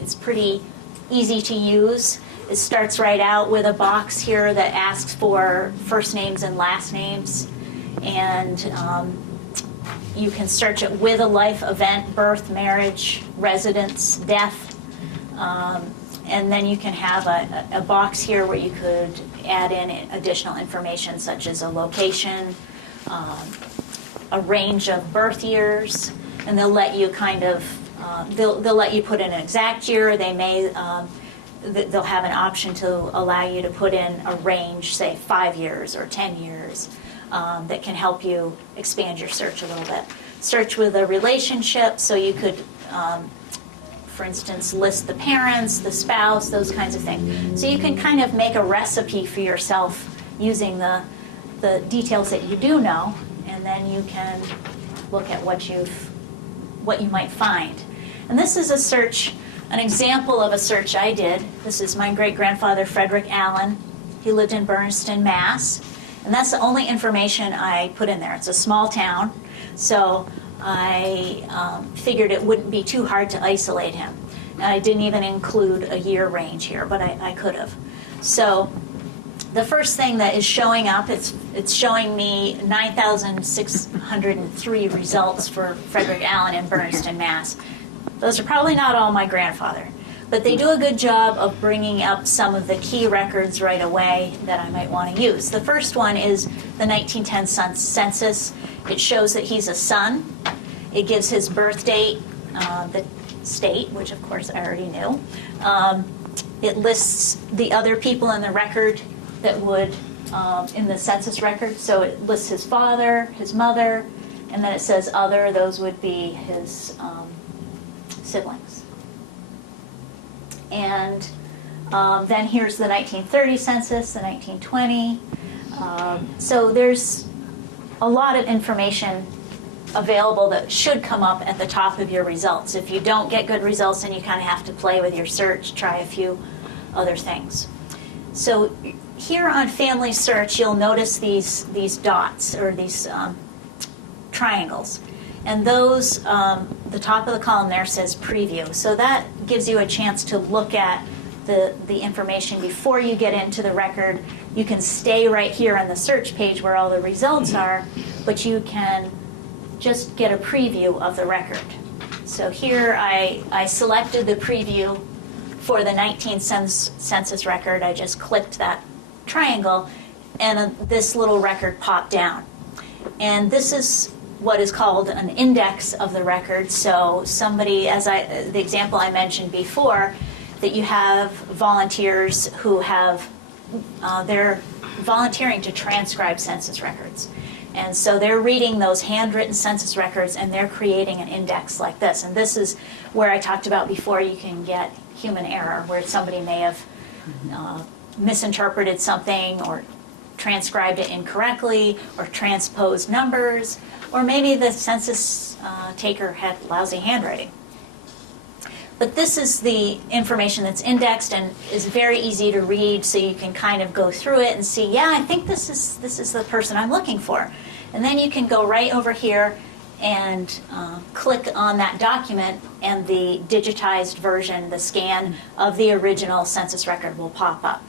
it's pretty easy to use. It starts right out with a box here that asks for first names and last names. And you can search it with a life event, birth, marriage, residence, death. And then you can have a box here where you could add in additional information such as a location, a range of birth years, and they'll let you kind of, they'll let you put in an exact year. They may, they'll have an option to allow you to put in a range, say 5 years or 10 years, that can help you expand your search a little bit. Search with a relationship, so you could, for instance, list the parents, the spouse, those kinds of things. So you can kind of make a recipe for yourself using the details that you do know, and then you can look at what you might find. And this is a search, an example of a search I did. This is my great-grandfather, Frederick Allen. He lived in Bernston, Mass. And that's the only information I put in there. It's a small town, so I figured it wouldn't be too hard to isolate him. And I didn't even include a year range here, but I could have. So the first thing that is showing up, it's showing me 9,603 results for Frederick Allen in Bernston, Mass. Those are probably not all my grandfather, but they do a good job of bringing up some of the key records right away that I might want to use. The first one is the 1910 census. It shows that he's a son. It gives his birth date, the state, which of course I already knew. It lists the other people in the record that would, in the census record. So it lists his father, his mother, and then it says other. Those would be his siblings. And then here's the 1930 census, the 1920. So there's a lot of information available that should come up at the top of your results. If you don't get good results, then you kind of have to play with your search, try a few other things. So here on Family Search, you'll notice these dots, or these triangles. And those, the top of the column there says preview. So that gives you a chance to look at the information before you get into the record. You can stay right here on the search page where all the results are, but you can just get a preview of the record. So here I selected the preview for the 19th census record. I just clicked that triangle, and this little record popped down. And this is what is called an index of the record. So somebody, the example I mentioned before, that you have volunteers who have, they're volunteering to transcribe census records. And so they're reading those handwritten census records, and they're creating an index like this. And this is where I talked about before you can get human error, where somebody may have misinterpreted something or transcribed it incorrectly or transposed numbers, or maybe the census taker had lousy handwriting. But this is the information that's indexed and is very easy to read, so you can kind of go through it and see, yeah, I think this is the person I'm looking for. And then you can go right over here and click on that document, and the digitized version, the scan of the original census record will pop up.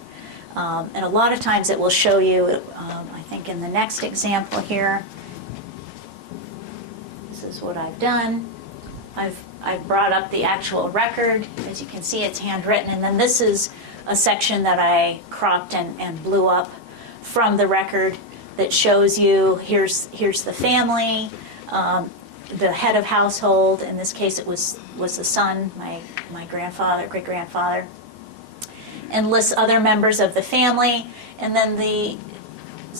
And a lot of times it will show you, I think in the next example here, this is what I've done. I've brought up the actual record. As you can see, it's handwritten, and then this is a section that I cropped and blew up from the record that shows you here's the family, the head of household. In this case, it was the son, my grandfather, great-grandfather, and lists other members of the family. And then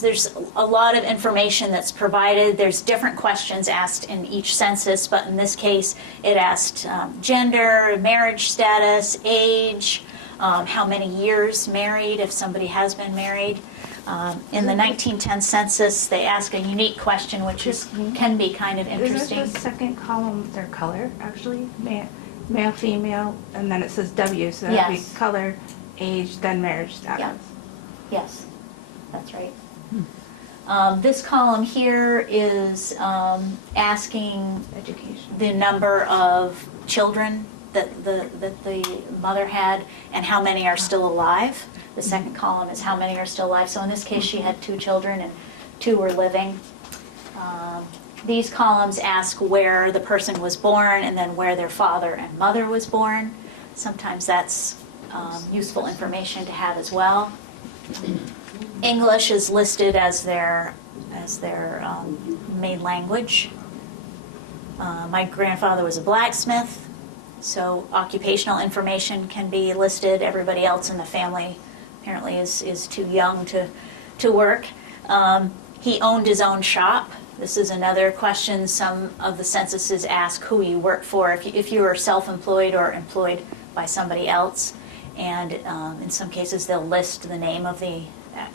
there's a lot of information that's provided. There's different questions asked in each census, but in this case, it asked gender, marriage status, age, how many years married, if somebody has been married. In the 1910 census, they ask a unique question, which can be kind of interesting. Isn't the second column their color, actually? Male, female, and then it says W, so that would be color, age, then marriage status. Yeah. Yes, that's right. This column here is asking Education. the number of children that the mother had and how many are still alive. The second column is how many are still alive. So in this case, she had 2 children and 2 were living. These columns ask where the person was born and then where their father and mother was born. Sometimes that's useful information to have as well. English is listed as their main language. My grandfather was a blacksmith, so occupational information can be listed. Everybody else in the family apparently is too young to work. He owned his own shop. This is another question some of the censuses ask who you work for, if you are self-employed or employed by somebody else. And in some cases they'll list the name of the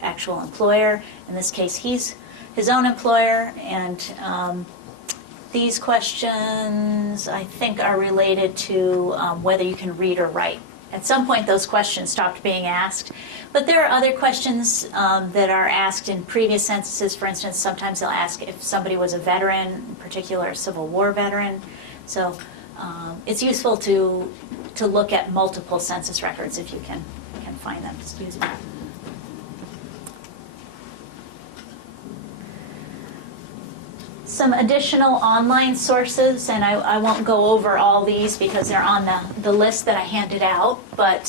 actual employer. In this case, he's his own employer. And these questions, I think, are related to whether you can read or write. At some point, those questions stopped being asked. But there are other questions that are asked in previous censuses. For instance, sometimes they'll ask if somebody was a veteran, in particular a Civil War veteran. So it's useful to look at multiple census records if you can find them. Excuse me. Some additional online sources, and I won't go over all these because they're on the list that I handed out, but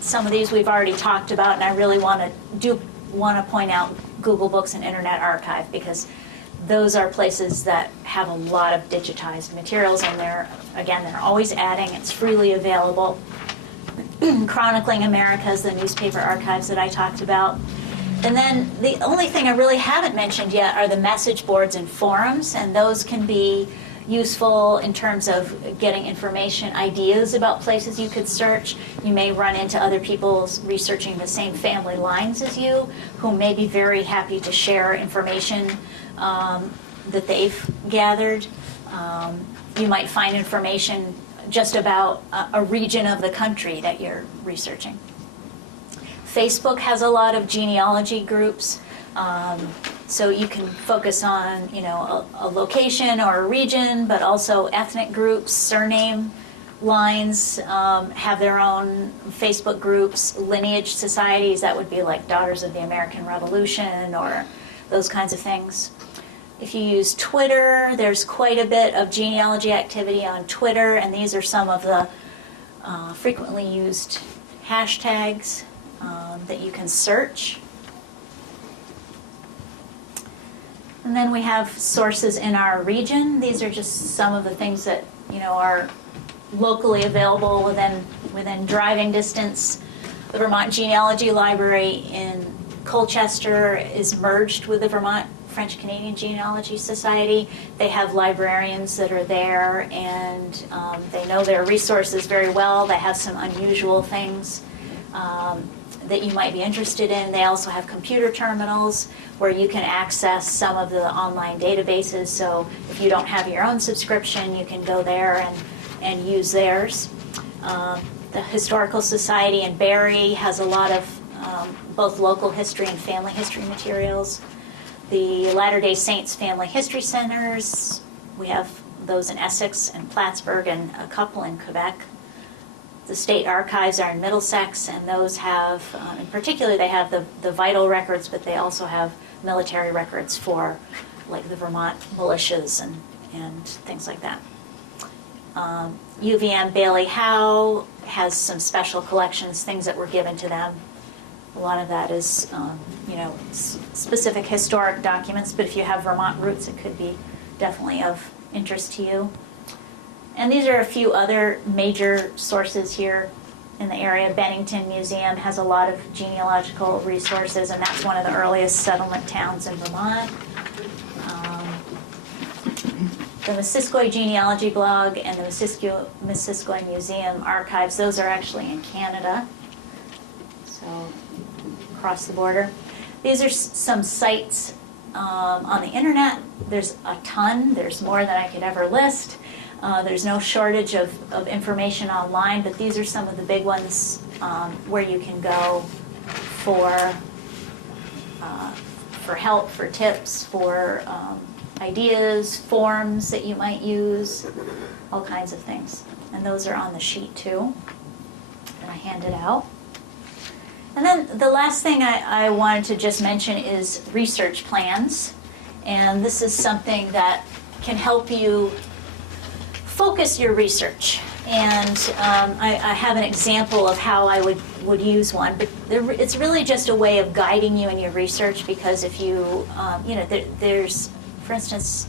some of these we've already talked about, and I really want to point out Google Books and Internet Archive, because those are places that have a lot of digitized materials, and they're always adding. It's freely available. Chronicling America is the newspaper archives that I talked about. And then the only thing I really haven't mentioned yet are the message boards and forums, and those can be useful in terms of getting information, ideas about places you could search. You may run into other people researching the same family lines as you, who may be very happy to share information that they've gathered. You might find information just about a region of the country that you're researching. Facebook has a lot of genealogy groups, so you can focus on, a location or a region, but also ethnic groups, surname lines have their own Facebook groups, lineage societies, that would be like Daughters of the American Revolution or those kinds of things. If you use Twitter, there's quite a bit of genealogy activity on Twitter, and these are some of the frequently used hashtags that you can search. And then we have sources in our region. These are just some of the things that are locally available within driving distance. The Vermont Genealogy Library in Colchester is merged with the Vermont French-Canadian Genealogy Society. They have librarians that are there, and they know their resources very well. They have some unusual things that you might be interested in. They also have computer terminals where you can access some of the online databases. So if you don't have your own subscription, you can go there and use theirs. The Historical Society in Barrie has a lot of both local history and family history materials. The Latter-day Saints Family History Centers, we have those in Essex and Plattsburgh and a couple in Quebec. The state archives are in Middlesex, and those have, in particular, they have the vital records, but they also have military records for, like, the Vermont militias and things like that. UVM Bailey Howe has some special collections, things that were given to them. A lot of that is, specific historic documents, but if you have Vermont roots, it could be definitely of interest to you. And these are a few other major sources here in the area. Bennington Museum has a lot of genealogical resources, and that's one of the earliest settlement towns in Vermont. The Missisquoi Genealogy Blog and the Missisquoi Museum archives, those are actually in Canada, so across the border. These are some sites on the internet. There's a ton. There's more than I could ever list. There's no shortage of information online, but these are some of the big ones where you can go for help, for tips, for ideas, forms that you might use, all kinds of things. And those are on the sheet too that I handed out. And then the last thing I wanted to just mention is research plans. And this is something that can help you focus your research. And I have an example of how I would use one, but it's really just a way of guiding you in your research, because if you, there's, for instance,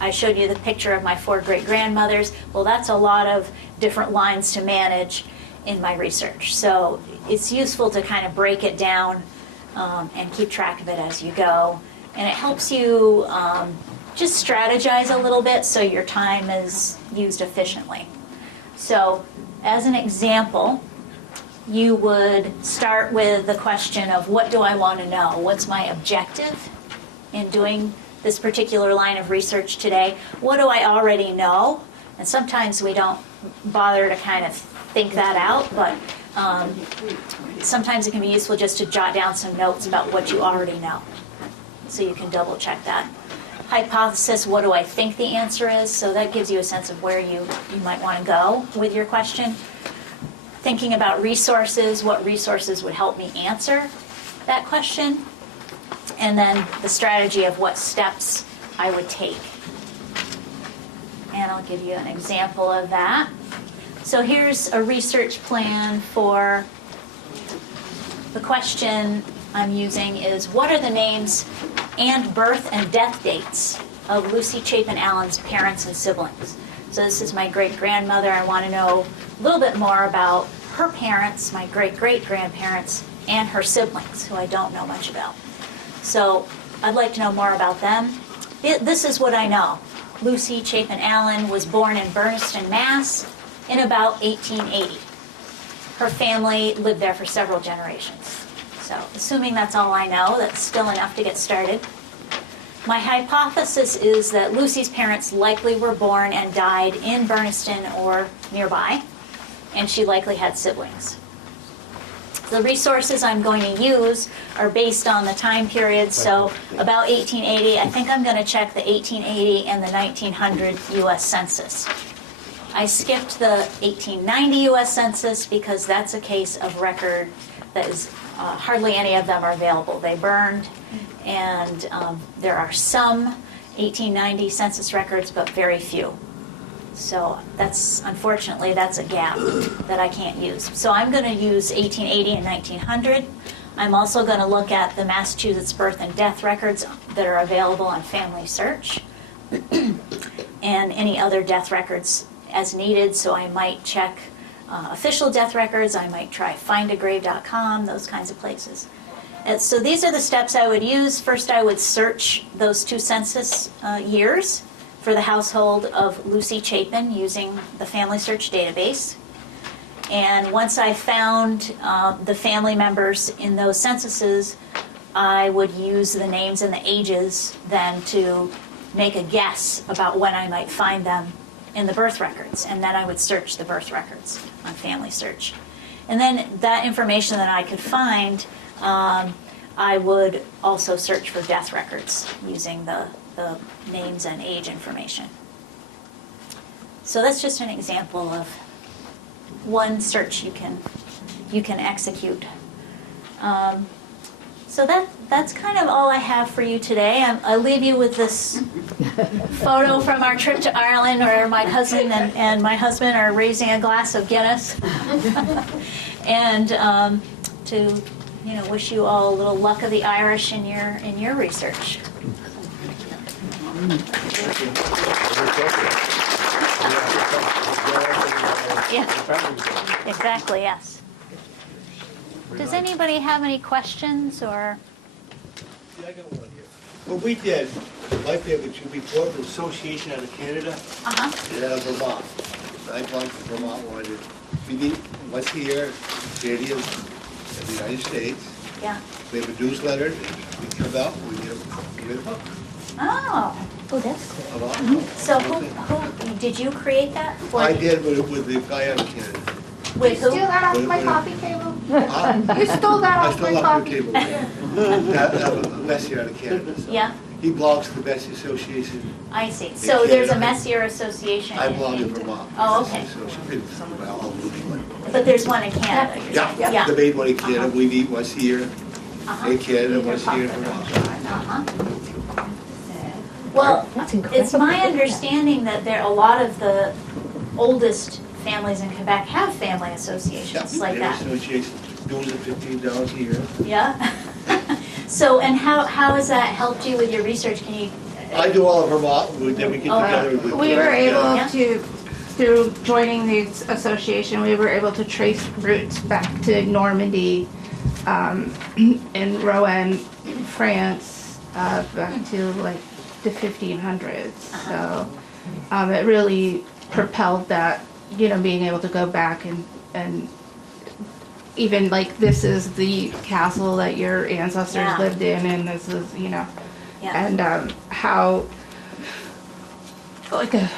I showed you the picture of my 4 great-grandmothers. Well, that's a lot of different lines to manage in my research. So it's useful to kind of break it down and keep track of it as you go. And it helps you just strategize a little bit so your time is used efficiently. So as an example, you would start with the question of, what do I want to know? What's my objective in doing this particular line of research today? What do I already know? And sometimes we don't bother to kind of think that out, but sometimes it can be useful just to jot down some notes about what you already know, so you can double check that. Hypothesis, what do I think the answer is? So that gives you a sense of where you might want to go with your question. Thinking about resources, what resources would help me answer that question? And then the strategy of what steps I would take. And I'll give you an example of that. So here's a research plan for the question I'm using is, what are the names and birth and death dates of Lucy Chapin Allen's parents and siblings? So this is my great-grandmother. I want to know a little bit more about her parents, my great-great-grandparents, and her siblings, who I don't know much about. So I'd like to know more about them. This is what I know. Lucy Chapin Allen was born in Berniston, Mass. in about 1880. Her family lived there for several generations. So assuming that's all I know, that's still enough to get started. My hypothesis is that Lucy's parents likely were born and died in Berniston or nearby, and she likely had siblings. The resources I'm going to use are based on the time period, so about 1880. I think I'm going to check the 1880 and the 1900 U.S. Census. I skipped the 1890 U.S. Census because that's a case of record that is hardly any of them are available. They burned, and there are some 1890 census records, but very few. So unfortunately, that's a gap that I can't use. So I'm going to use 1880 and 1900. I'm also going to look at the Massachusetts birth and death records that are available on Family Search and any other death records as needed. So I might check official death records. I might try findagrave.com, those kinds of places. And so these are the steps I would use. First, I would search those two census years for the household of Lucy Chapin using the Family Search database. And once I found the family members in those censuses, I would use the names and the ages then to make a guess about when I might find them in the birth records. And then I would search the birth records on Family Search. And then that information that I could find, I would also search for death records using the names and age information. So that's just an example of one search you can execute. So that's kind of all I have for you today. I leave you with this photo from our trip to Ireland, where my cousin and my husband are raising a glass of Guinness, and to wish you all a little luck of the Irish in your research. Yeah, exactly, yes. Does anybody have any questions or? Yeah, I got one here. What we did, my family, we formed an association out of Canada and out of Vermont. I belong to Vermont, where I did. We meet once a year, Canadians of the United States. Yeah. We have a newsletter, we come out, we get a book. Oh, that's cool. About So who did you create that? I did with the guy out of Canada. With Steal who? that off my coffee table? You stole that I off my stole off coffee your table. That Messier out of Canada. So Yeah, he belongs to the Messier Association. I see. So there's a Messier Association. I belong to Vermont. Oh, okay. But there's one in Canada. you're saying. Yeah, the main one in Canada. We meet once a year Uh-huh. in Canada, once a year in Vermont. Uh-huh. Well, That's it's my understanding that a lot of the oldest families in Quebec have family associations like that. Association, dues of $15 a year. Yeah. So, and how has that helped you with your research? Can you? I do all of Vermont, then we get together. We were able Yeah. to, through joining the association, we were able to trace roots back to Normandy, in Rouen, France, back to like the 1500s. So it really propelled that, being able to go back and even like this is the castle that your ancestors Yeah. lived in, and this is, Yeah. and how like a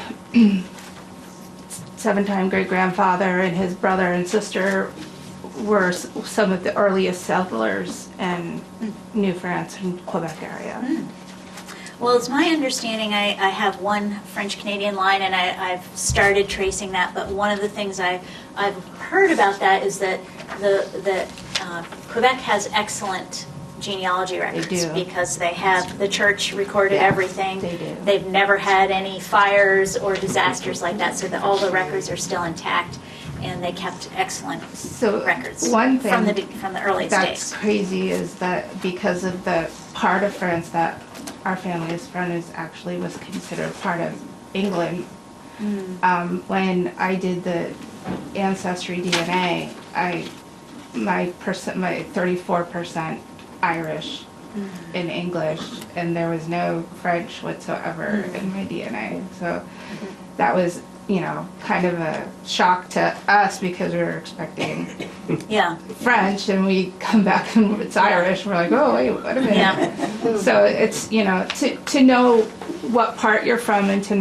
7-time great-grandfather and his brother and sister were some of the earliest settlers in New France and Quebec area. Well, it's my understanding, I have one French-Canadian line, and I've started tracing that, but one of the things I've heard about that is that Quebec has excellent genealogy records do. because they have the church recorded Yeah, everything. they do. They've never had any fires or disasters like that, so that all the records are still intact, and they kept excellent So records one thing from the earliest that's days. crazy is that because of the part of France that our family is from is actually was considered part of England. When I did the ancestry DNA, my 34% Irish in English, and there was no French whatsoever in my DNA. So that was, kind of a shock to us because we were expecting Yeah, French, and we come back and it's Irish. We're like, oh wait a minute. yeah. So it's to know what part you're from, and to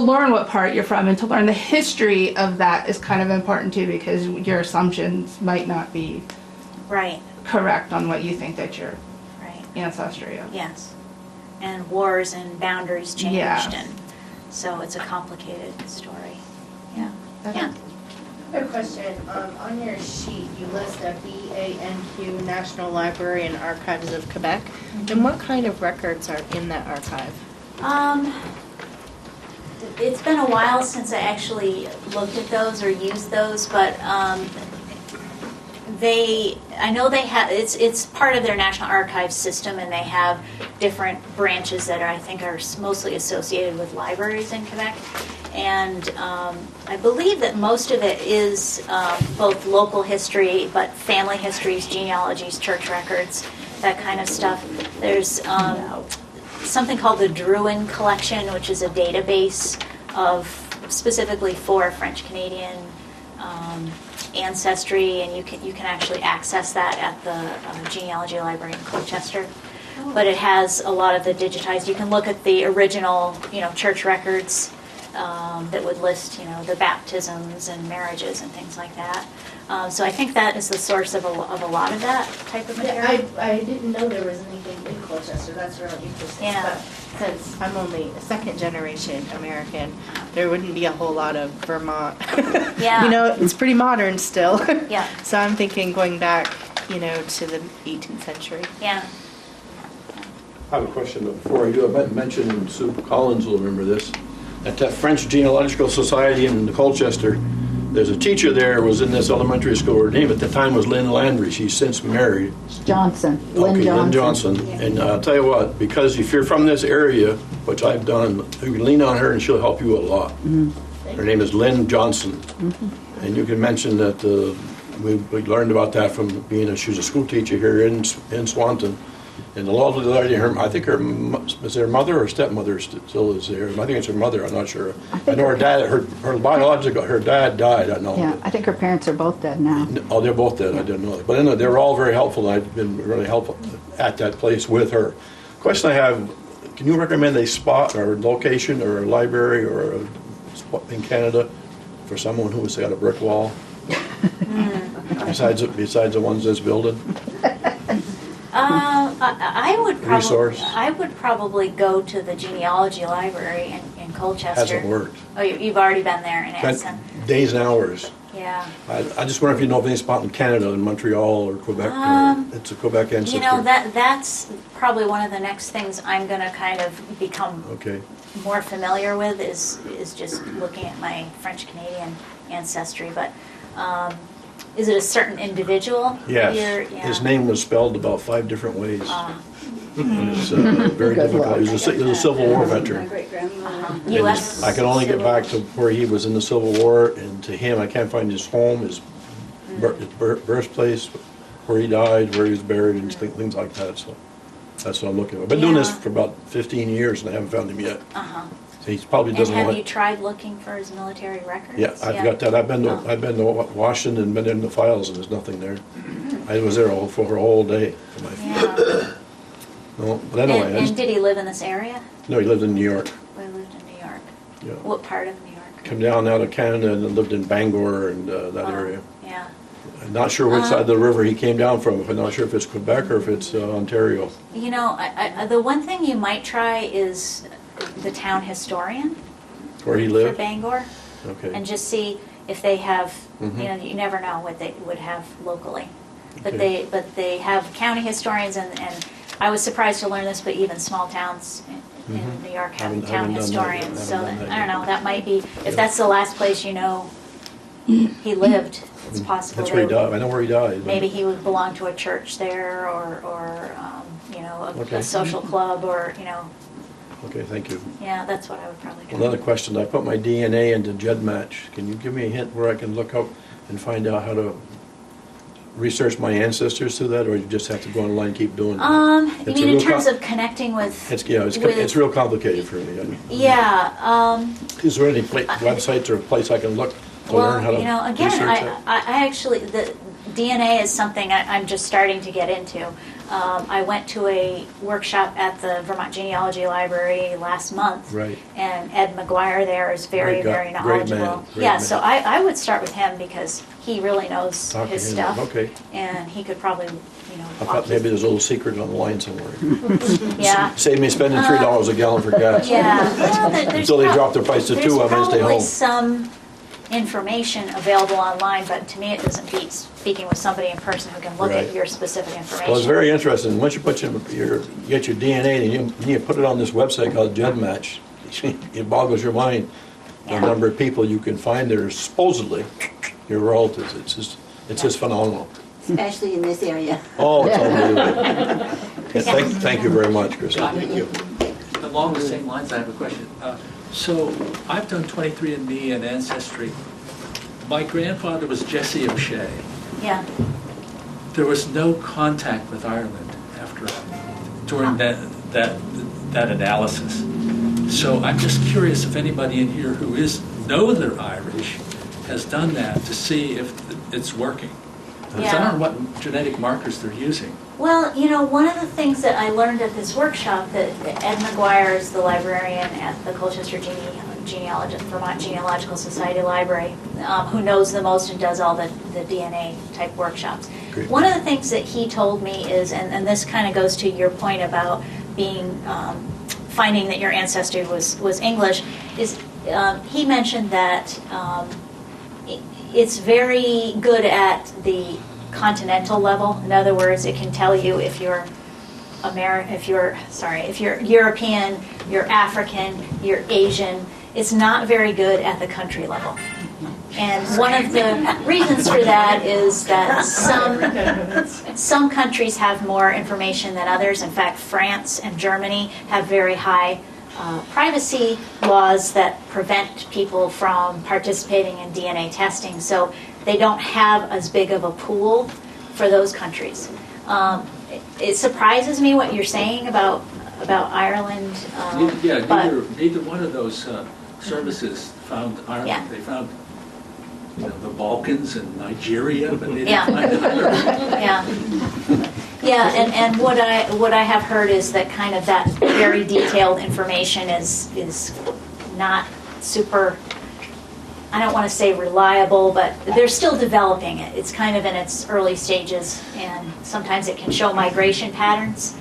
learn what part you're from, and to learn the history of that is kind of important too, because your assumptions might not be Right, correct on what you think that your right. ancestry is. Yes, and wars and boundaries changed, Yeah. and so it's a complicated story. Yeah, yeah. I have a question. On your sheet, you list a BANQ National Library and Archives of Quebec. And what kind of records are in that archive? It's been a while since I actually looked at those or used those, but I know they have, it's part of their National Archives system, and they have different branches that I think are mostly associated with libraries in Quebec. And I believe that most of it is both local history, but family histories, genealogies, church records, that kind of stuff. There's something called the Druin Collection, which is a database of specifically for French-Canadian ancestry, and you can actually access that at the genealogy library in Colchester. But it has a lot of the digitized. You can look at the original, church records that would list, the baptisms and marriages and things like that. So I think that is the source of a lot of that type of material. I didn't know there was anything in Colchester. That's really interesting. Yeah. But since I'm only a second generation American, there wouldn't be a whole lot of Vermont. Yeah. It's pretty modern still. Yeah. So I'm thinking going back, to the 18th century. Yeah. I have a question before I do. I mentioned, and Sue Collins will remember this, at that French Genealogical Society in Colchester, there's a teacher there was in this elementary school. Her name at the time was Lynn Landry. She's since married. Johnson, Lynn Okay, Johnson. Lynn Johnson. And I'll tell you what, because if you're from this area, which I've done, you can lean on her and she'll help you a lot. Her name is Lynn Johnson. And you can mention that we learned about that from she was a school teacher here in Swanton. And the lovely lady, I think is her mother or stepmother still is there. I think it's her mother, I'm not sure. I know her dad, her biological, her dad died, I know. Yeah, I think her parents are both dead now. Oh, they're both dead, I didn't know that. But anyway, they were all very helpful, and I've been really helpful at that place with her. Question I have, can you recommend a spot or location or a library or a spot in Canada for someone who has got a brick wall? Besides the ones that's building? I would probably go to the genealogy library in Colchester. Hasn't worked. Oh, you've already been there and asked them. Spent days and hours. Yeah. I just wonder if you know of any spot in Canada, in Montreal or Quebec, it's a Quebec ancestry. You know, that's probably one of the next things I'm going to kind of become Okay. more familiar with is just looking at my French-Canadian ancestry. But is it a certain individual? Yes. Yeah. His name was spelled about 5 different ways. And it's very Good difficult. luck. He was a Civil War veteran. And U.S. I can only get Civil back to where he was in the Civil War, and to him, I can't find his home, his birthplace, where he died, where he was buried, and things like that, so that's what I'm looking at. I've been doing this Yeah. for about 15 years, and I haven't found him yet. Uh-huh. So he probably And doesn't have want... you tried looking for his military records? Yeah, I've got that. I've been to Oh. Washington and been in the files, and there's nothing there. I was there for a whole day. For my Yeah. No, but anyway, I And just, did he live in this area? no, he lived in New York. We lived in New York. Yeah. What part of New York? Come down out of Canada and then lived in Bangor and that Oh, area. Yeah. I'm not sure which side of the river he came down from. I'm not sure if it's Quebec or if it's Ontario. You know, the one thing you might try is the town historian Where he for lived? Bangor, Okay. and just see if they have, Mhm. you know, you never know what they would have locally. But Okay. they have county historians, and I was surprised to learn this, but even small towns in Mhm. New York have Haven't town done that yet. historians. So Haven't done that I don't yet. know, that might be, Yeah. if that's the last place you know he lived, it's possible. That's where he they- died. I know where he died. but- Maybe he would belong to a church there, or you know, Okay. a social club, or, you know, Okay, thank you. yeah, that's what I would probably do. Another question. I put my DNA into GEDmatch. Can you give me a hint where I can look up and find out how to research my ancestors through that, or you just have to go online and keep doing it? You It's a mean in real terms com- of connecting with? It's real complicated for me. Yeah, Is there any websites or a place I can look to learn how well, to you know, again, research it? I actually, the DNA is something I'm just starting to get into. I went to a workshop at the Vermont Genealogy Library last month. Right. And Ed McGuire there is very, Great guy, very great man, knowledgeable. great Yeah, man. so I would start with him because he really knows Talk to his him. stuff. Okay. And he could probably, you know, I walk thought you- maybe there's a little secret online somewhere. Yeah. Save me spending $3 a gallon for gas. Yeah. Well, there's Until they prob- drop their price to $2, I'm gonna stay There's probably home. some information available online, but to me, it doesn't beat speaking with somebody in person who can look Right. at your specific information. Well, it's very interesting. Once you put you get your DNA and you put it on this website called GEDmatch, it boggles your mind the Yeah. number of people you can find that are supposedly your relatives. It's just phenomenal. Especially in this area. Oh, it's unbelievable. Yeah, thank you very much, Christine. Thank you. Along the same lines, I have a question. So I've done 23andMe and Ancestry. My grandfather was Jesse O'Shea. Yeah. There was no contact with Ireland during that analysis. So I'm just curious if anybody in here who know they're Irish has done that to see if it's working. Because I Yeah. don't know what genetic markers they're using. Well, you know, one of the things that I learned at this workshop, that Ed McGuire is the librarian at the Colchester Vermont Genealogical Society Library, who knows the most and does all the DNA type workshops. Great. One of the things that he told me is, and this kind of goes to your point about being, finding that your ancestry was English, is he mentioned that it's very good at the continental level. In other words, it can tell you if you're if you're European, you're African, you're Asian. It's not very good at the country level. And one of the reasons for that is that some countries have more information than others. In fact, France and Germany have very high privacy laws that prevent people from participating in DNA testing. So they don't have as big of a pool for those countries. It surprises me what you're saying about Ireland. Yeah, but neither one of those services found Ireland. Yeah. They found the Balkans and Nigeria, but they didn't Yeah. find Ireland. Yeah, and what I have heard is that kind of that very detailed information is not super, I don't want to say reliable, but they're still developing it. It's kind of in its early stages, and sometimes it can show migration patterns.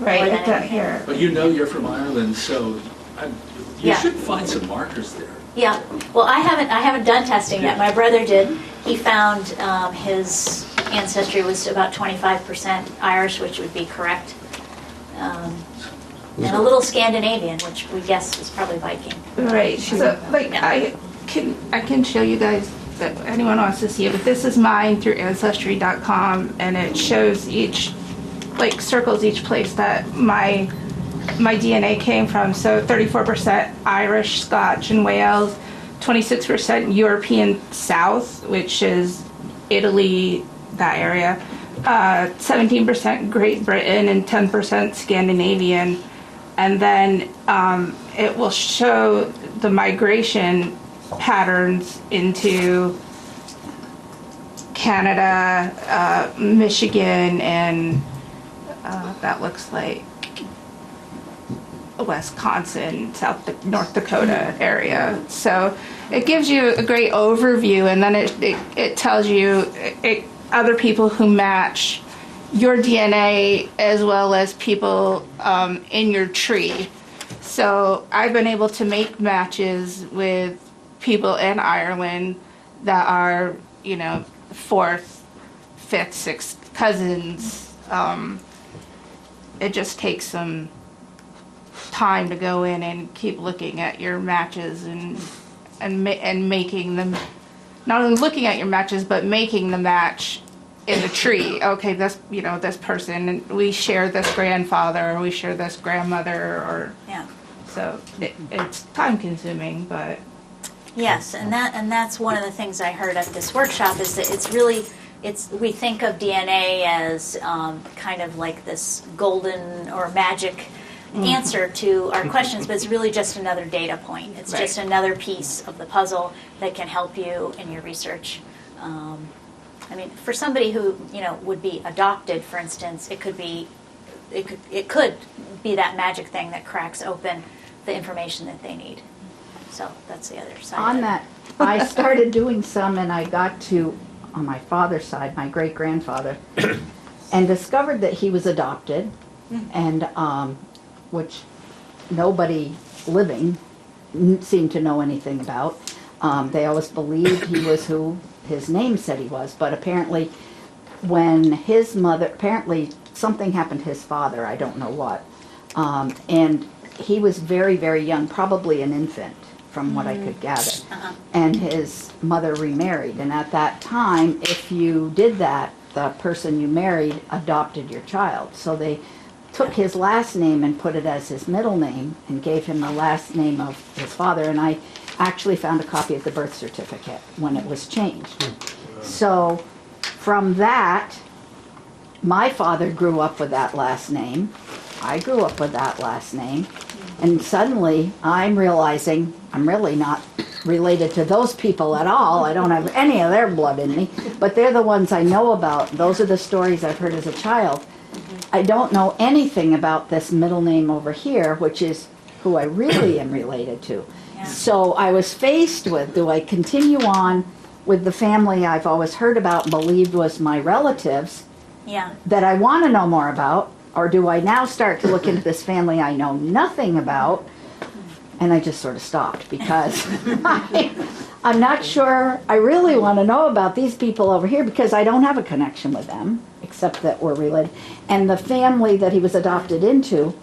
Right, More it's than out here. But you're from Ireland, so you Yeah. should find some markers there. Yeah. Well, I haven't done testing yet. My brother did. He found his ancestry was about 25% Irish, which would be correct. And a little Scandinavian, which we guessed was probably Viking. Right. So, like, Yeah. I can show you guys that anyone wants to see it, but this is mine through Ancestry.com, and it shows each, like, circles each place that my DNA came from. So 34% Irish, Scotch, and Wales, 26% European South, which is Italy, that area, 17% Great Britain, and 10% Scandinavian. And then it will show the migration patterns into Canada, Michigan, and that looks like Wisconsin, North Dakota area. So it gives you a great overview, and then it tells you other people who match your DNA as well as people in your tree. So I've been able to make matches with people in Ireland that are, you know, 4th, 5th, 6th cousins. It just takes some time to go in and keep looking at your matches and making them, not only looking at your matches, but making the match in the tree. Okay, this, you know, this person, and we share this grandfather, or we share this grandmother, or Yeah. so it's time consuming, but Yes, and that's one of the things I heard at this workshop is that we think of DNA as kind of like this golden or magic answer to our questions, but it's really just another data point. It's just another piece of the puzzle that can help you in your research. I mean, for somebody who, you know, would be adopted, for instance, it could be that magic thing that cracks open the information that they need. So that's the other side. On of it. that, I started doing some, and I got to, on my father's side, my great-grandfather, and discovered that he was adopted, and which nobody living seemed to know anything about. They always believed he was who his name said he was, but apparently when his mother, apparently something happened to his father, I don't know what, and he was very, very young, probably an infant from what I could gather. And his mother remarried, and at that time, if you did that, the person you married adopted your child. So they took his last name and put it as his middle name and gave him the last name of his father, and I actually found a copy of the birth certificate when it was changed. So from that, my father grew up with that last name. I grew up with that last name. And suddenly I'm realizing I'm really not related to those people at all. I don't have any of their blood in me, but they're the ones I know about. Those are the stories I've heard as a child. I don't know anything about this middle name over here, which is who I really am related to. Yeah. So I was faced with, do I continue on with the family I've always heard about and believed was my relatives Yeah. that I want to know more about, or do I now start to look into this family I know nothing about? And I just sort of stopped because I'm not sure I really want to know about these people over here because I don't have a connection with them, except that we're related. And the family that he was adopted into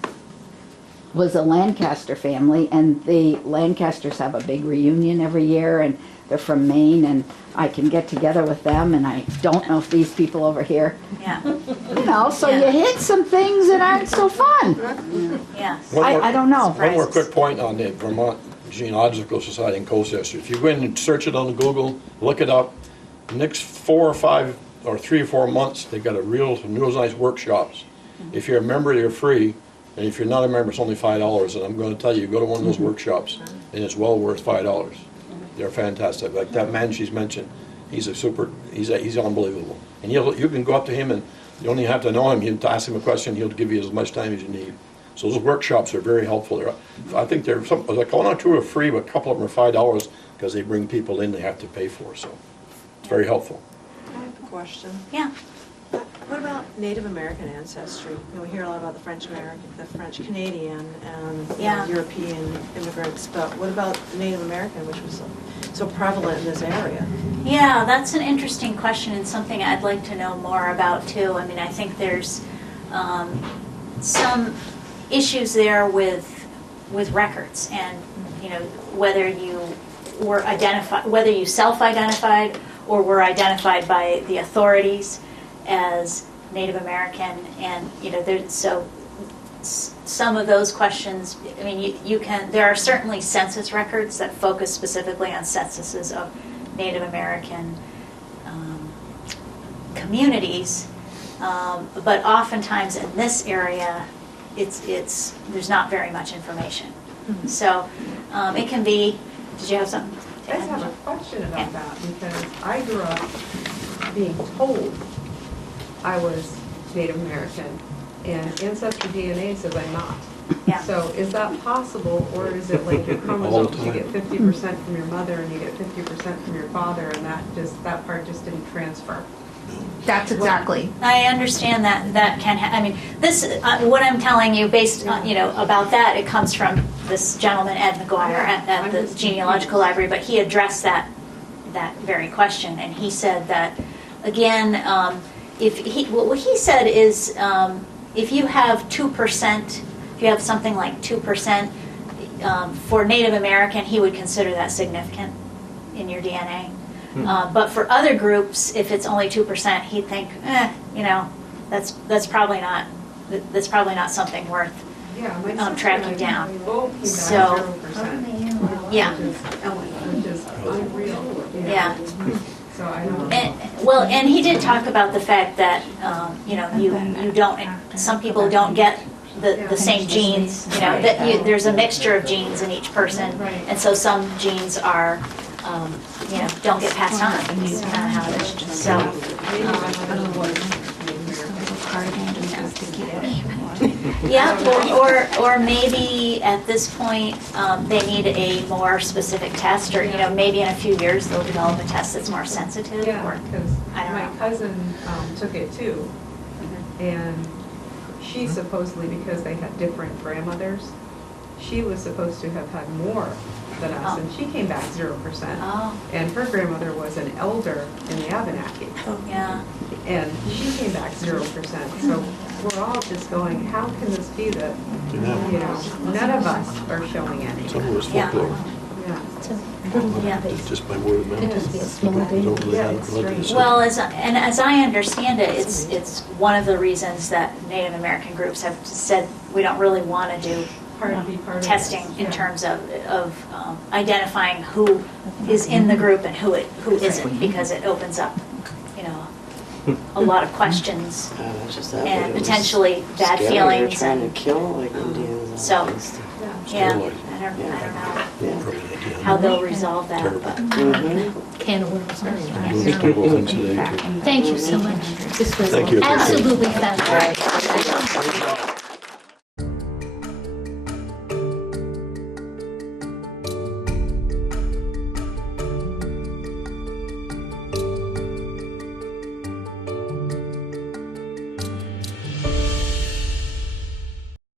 was a Lancaster family, and the Lancasters have a big reunion every year, and they're from Maine, and I can get together with them, and I don't know if these people over here, Yeah. you know, so Yeah. you hit some things that aren't so fun. Yes. I don't know. One more quick point on the Vermont Genealogical Society in Colchester. If you go in and search it on Google, look it up, the next 4 or 5 or 3 or 4 months, they've got some real nice workshops. If you're a member, you're free, and if you're not a member, it's only $5. And I'm going to tell you, go to one of those workshops, and it's well worth $5. They're fantastic. Like that man she's mentioned, he's unbelievable. And you can go up to him, and you only have to know him. You ask him a question, he'll give you as much time as you need. So those workshops are very helpful. I think they're like 1 or 2 are free, but a couple of them are $5 because they bring people in they have to pay for. So it's very helpful. I have a question. Yeah. What about Native American ancestry? We hear a lot about the French Canadian, and Yeah. European immigrants, but what about Native American, which was so prevalent in this area? Yeah, that's an interesting question and something I'd like to know more about too. I mean, I think there's some issues there with records, and whether you were identified, whether you self-identified or were identified by the authorities as Native American, and some of those questions. I mean, you can. There are certainly census records that focus specifically on censuses of Native American communities, but oftentimes in this area, there's not very much information. Mm-hmm. So it can be. Did you have something? I just have a question about that, because I grew up being told I was Native American, and Ancestry DNA says I'm not. Yeah. So is that possible, or is it like your chromosomes, you get 50% from your mother and you get 50% from your father, and that part just didn't transfer? That's exactly. I understand that can. I mean, this what I'm telling you, based on about that, it comes from this gentleman Ed McGuire at the Genealogical Library, but he addressed that very question, and he said that again, what he said is if you have 2%, if you have something like 2% for Native American, he would consider that significant in your DNA. But for other groups, if it's only 2%, he'd think, that's probably not something worth tracking down. So, yeah, which is unreal. Yeah. So I don't. And he did talk about the fact that you don't. Some people don't get the same genes. There's a mixture of genes in each person, and so some genes are. Don't get passed on. It's kind of how it is. So, or maybe at this point they need a more specific test, or maybe in a few years they'll develop a test that's more sensitive. Yeah, because my know. cousin took it too, and she supposedly, because they had different grandmothers, she was supposed to have had more than us, and she came back 0%. Oh. And her grandmother was an elder in the Abenaki. Yeah. And she came back 0%. So we're all just going, how can this be that, none of us are showing any? Some of us folklore. Yeah. Just by word of mouth. Could just be a small thing. Don't really Yeah, have it's blood to say. Well, as I understand it, it's one of the reasons that Native American groups have said we don't really want to do Part of testing it. in Yeah. terms of identifying who is in the group and who isn't, because it opens up, a lot of questions and potentially bad feelings. Trying to kill like Indians. So, yeah, Steroid. I don't know Probably not yet. how they'll resolve that, Terrible. but. Can of worms. Terrible things today, too. Thank you so much. This was Thank you. absolutely fascinating.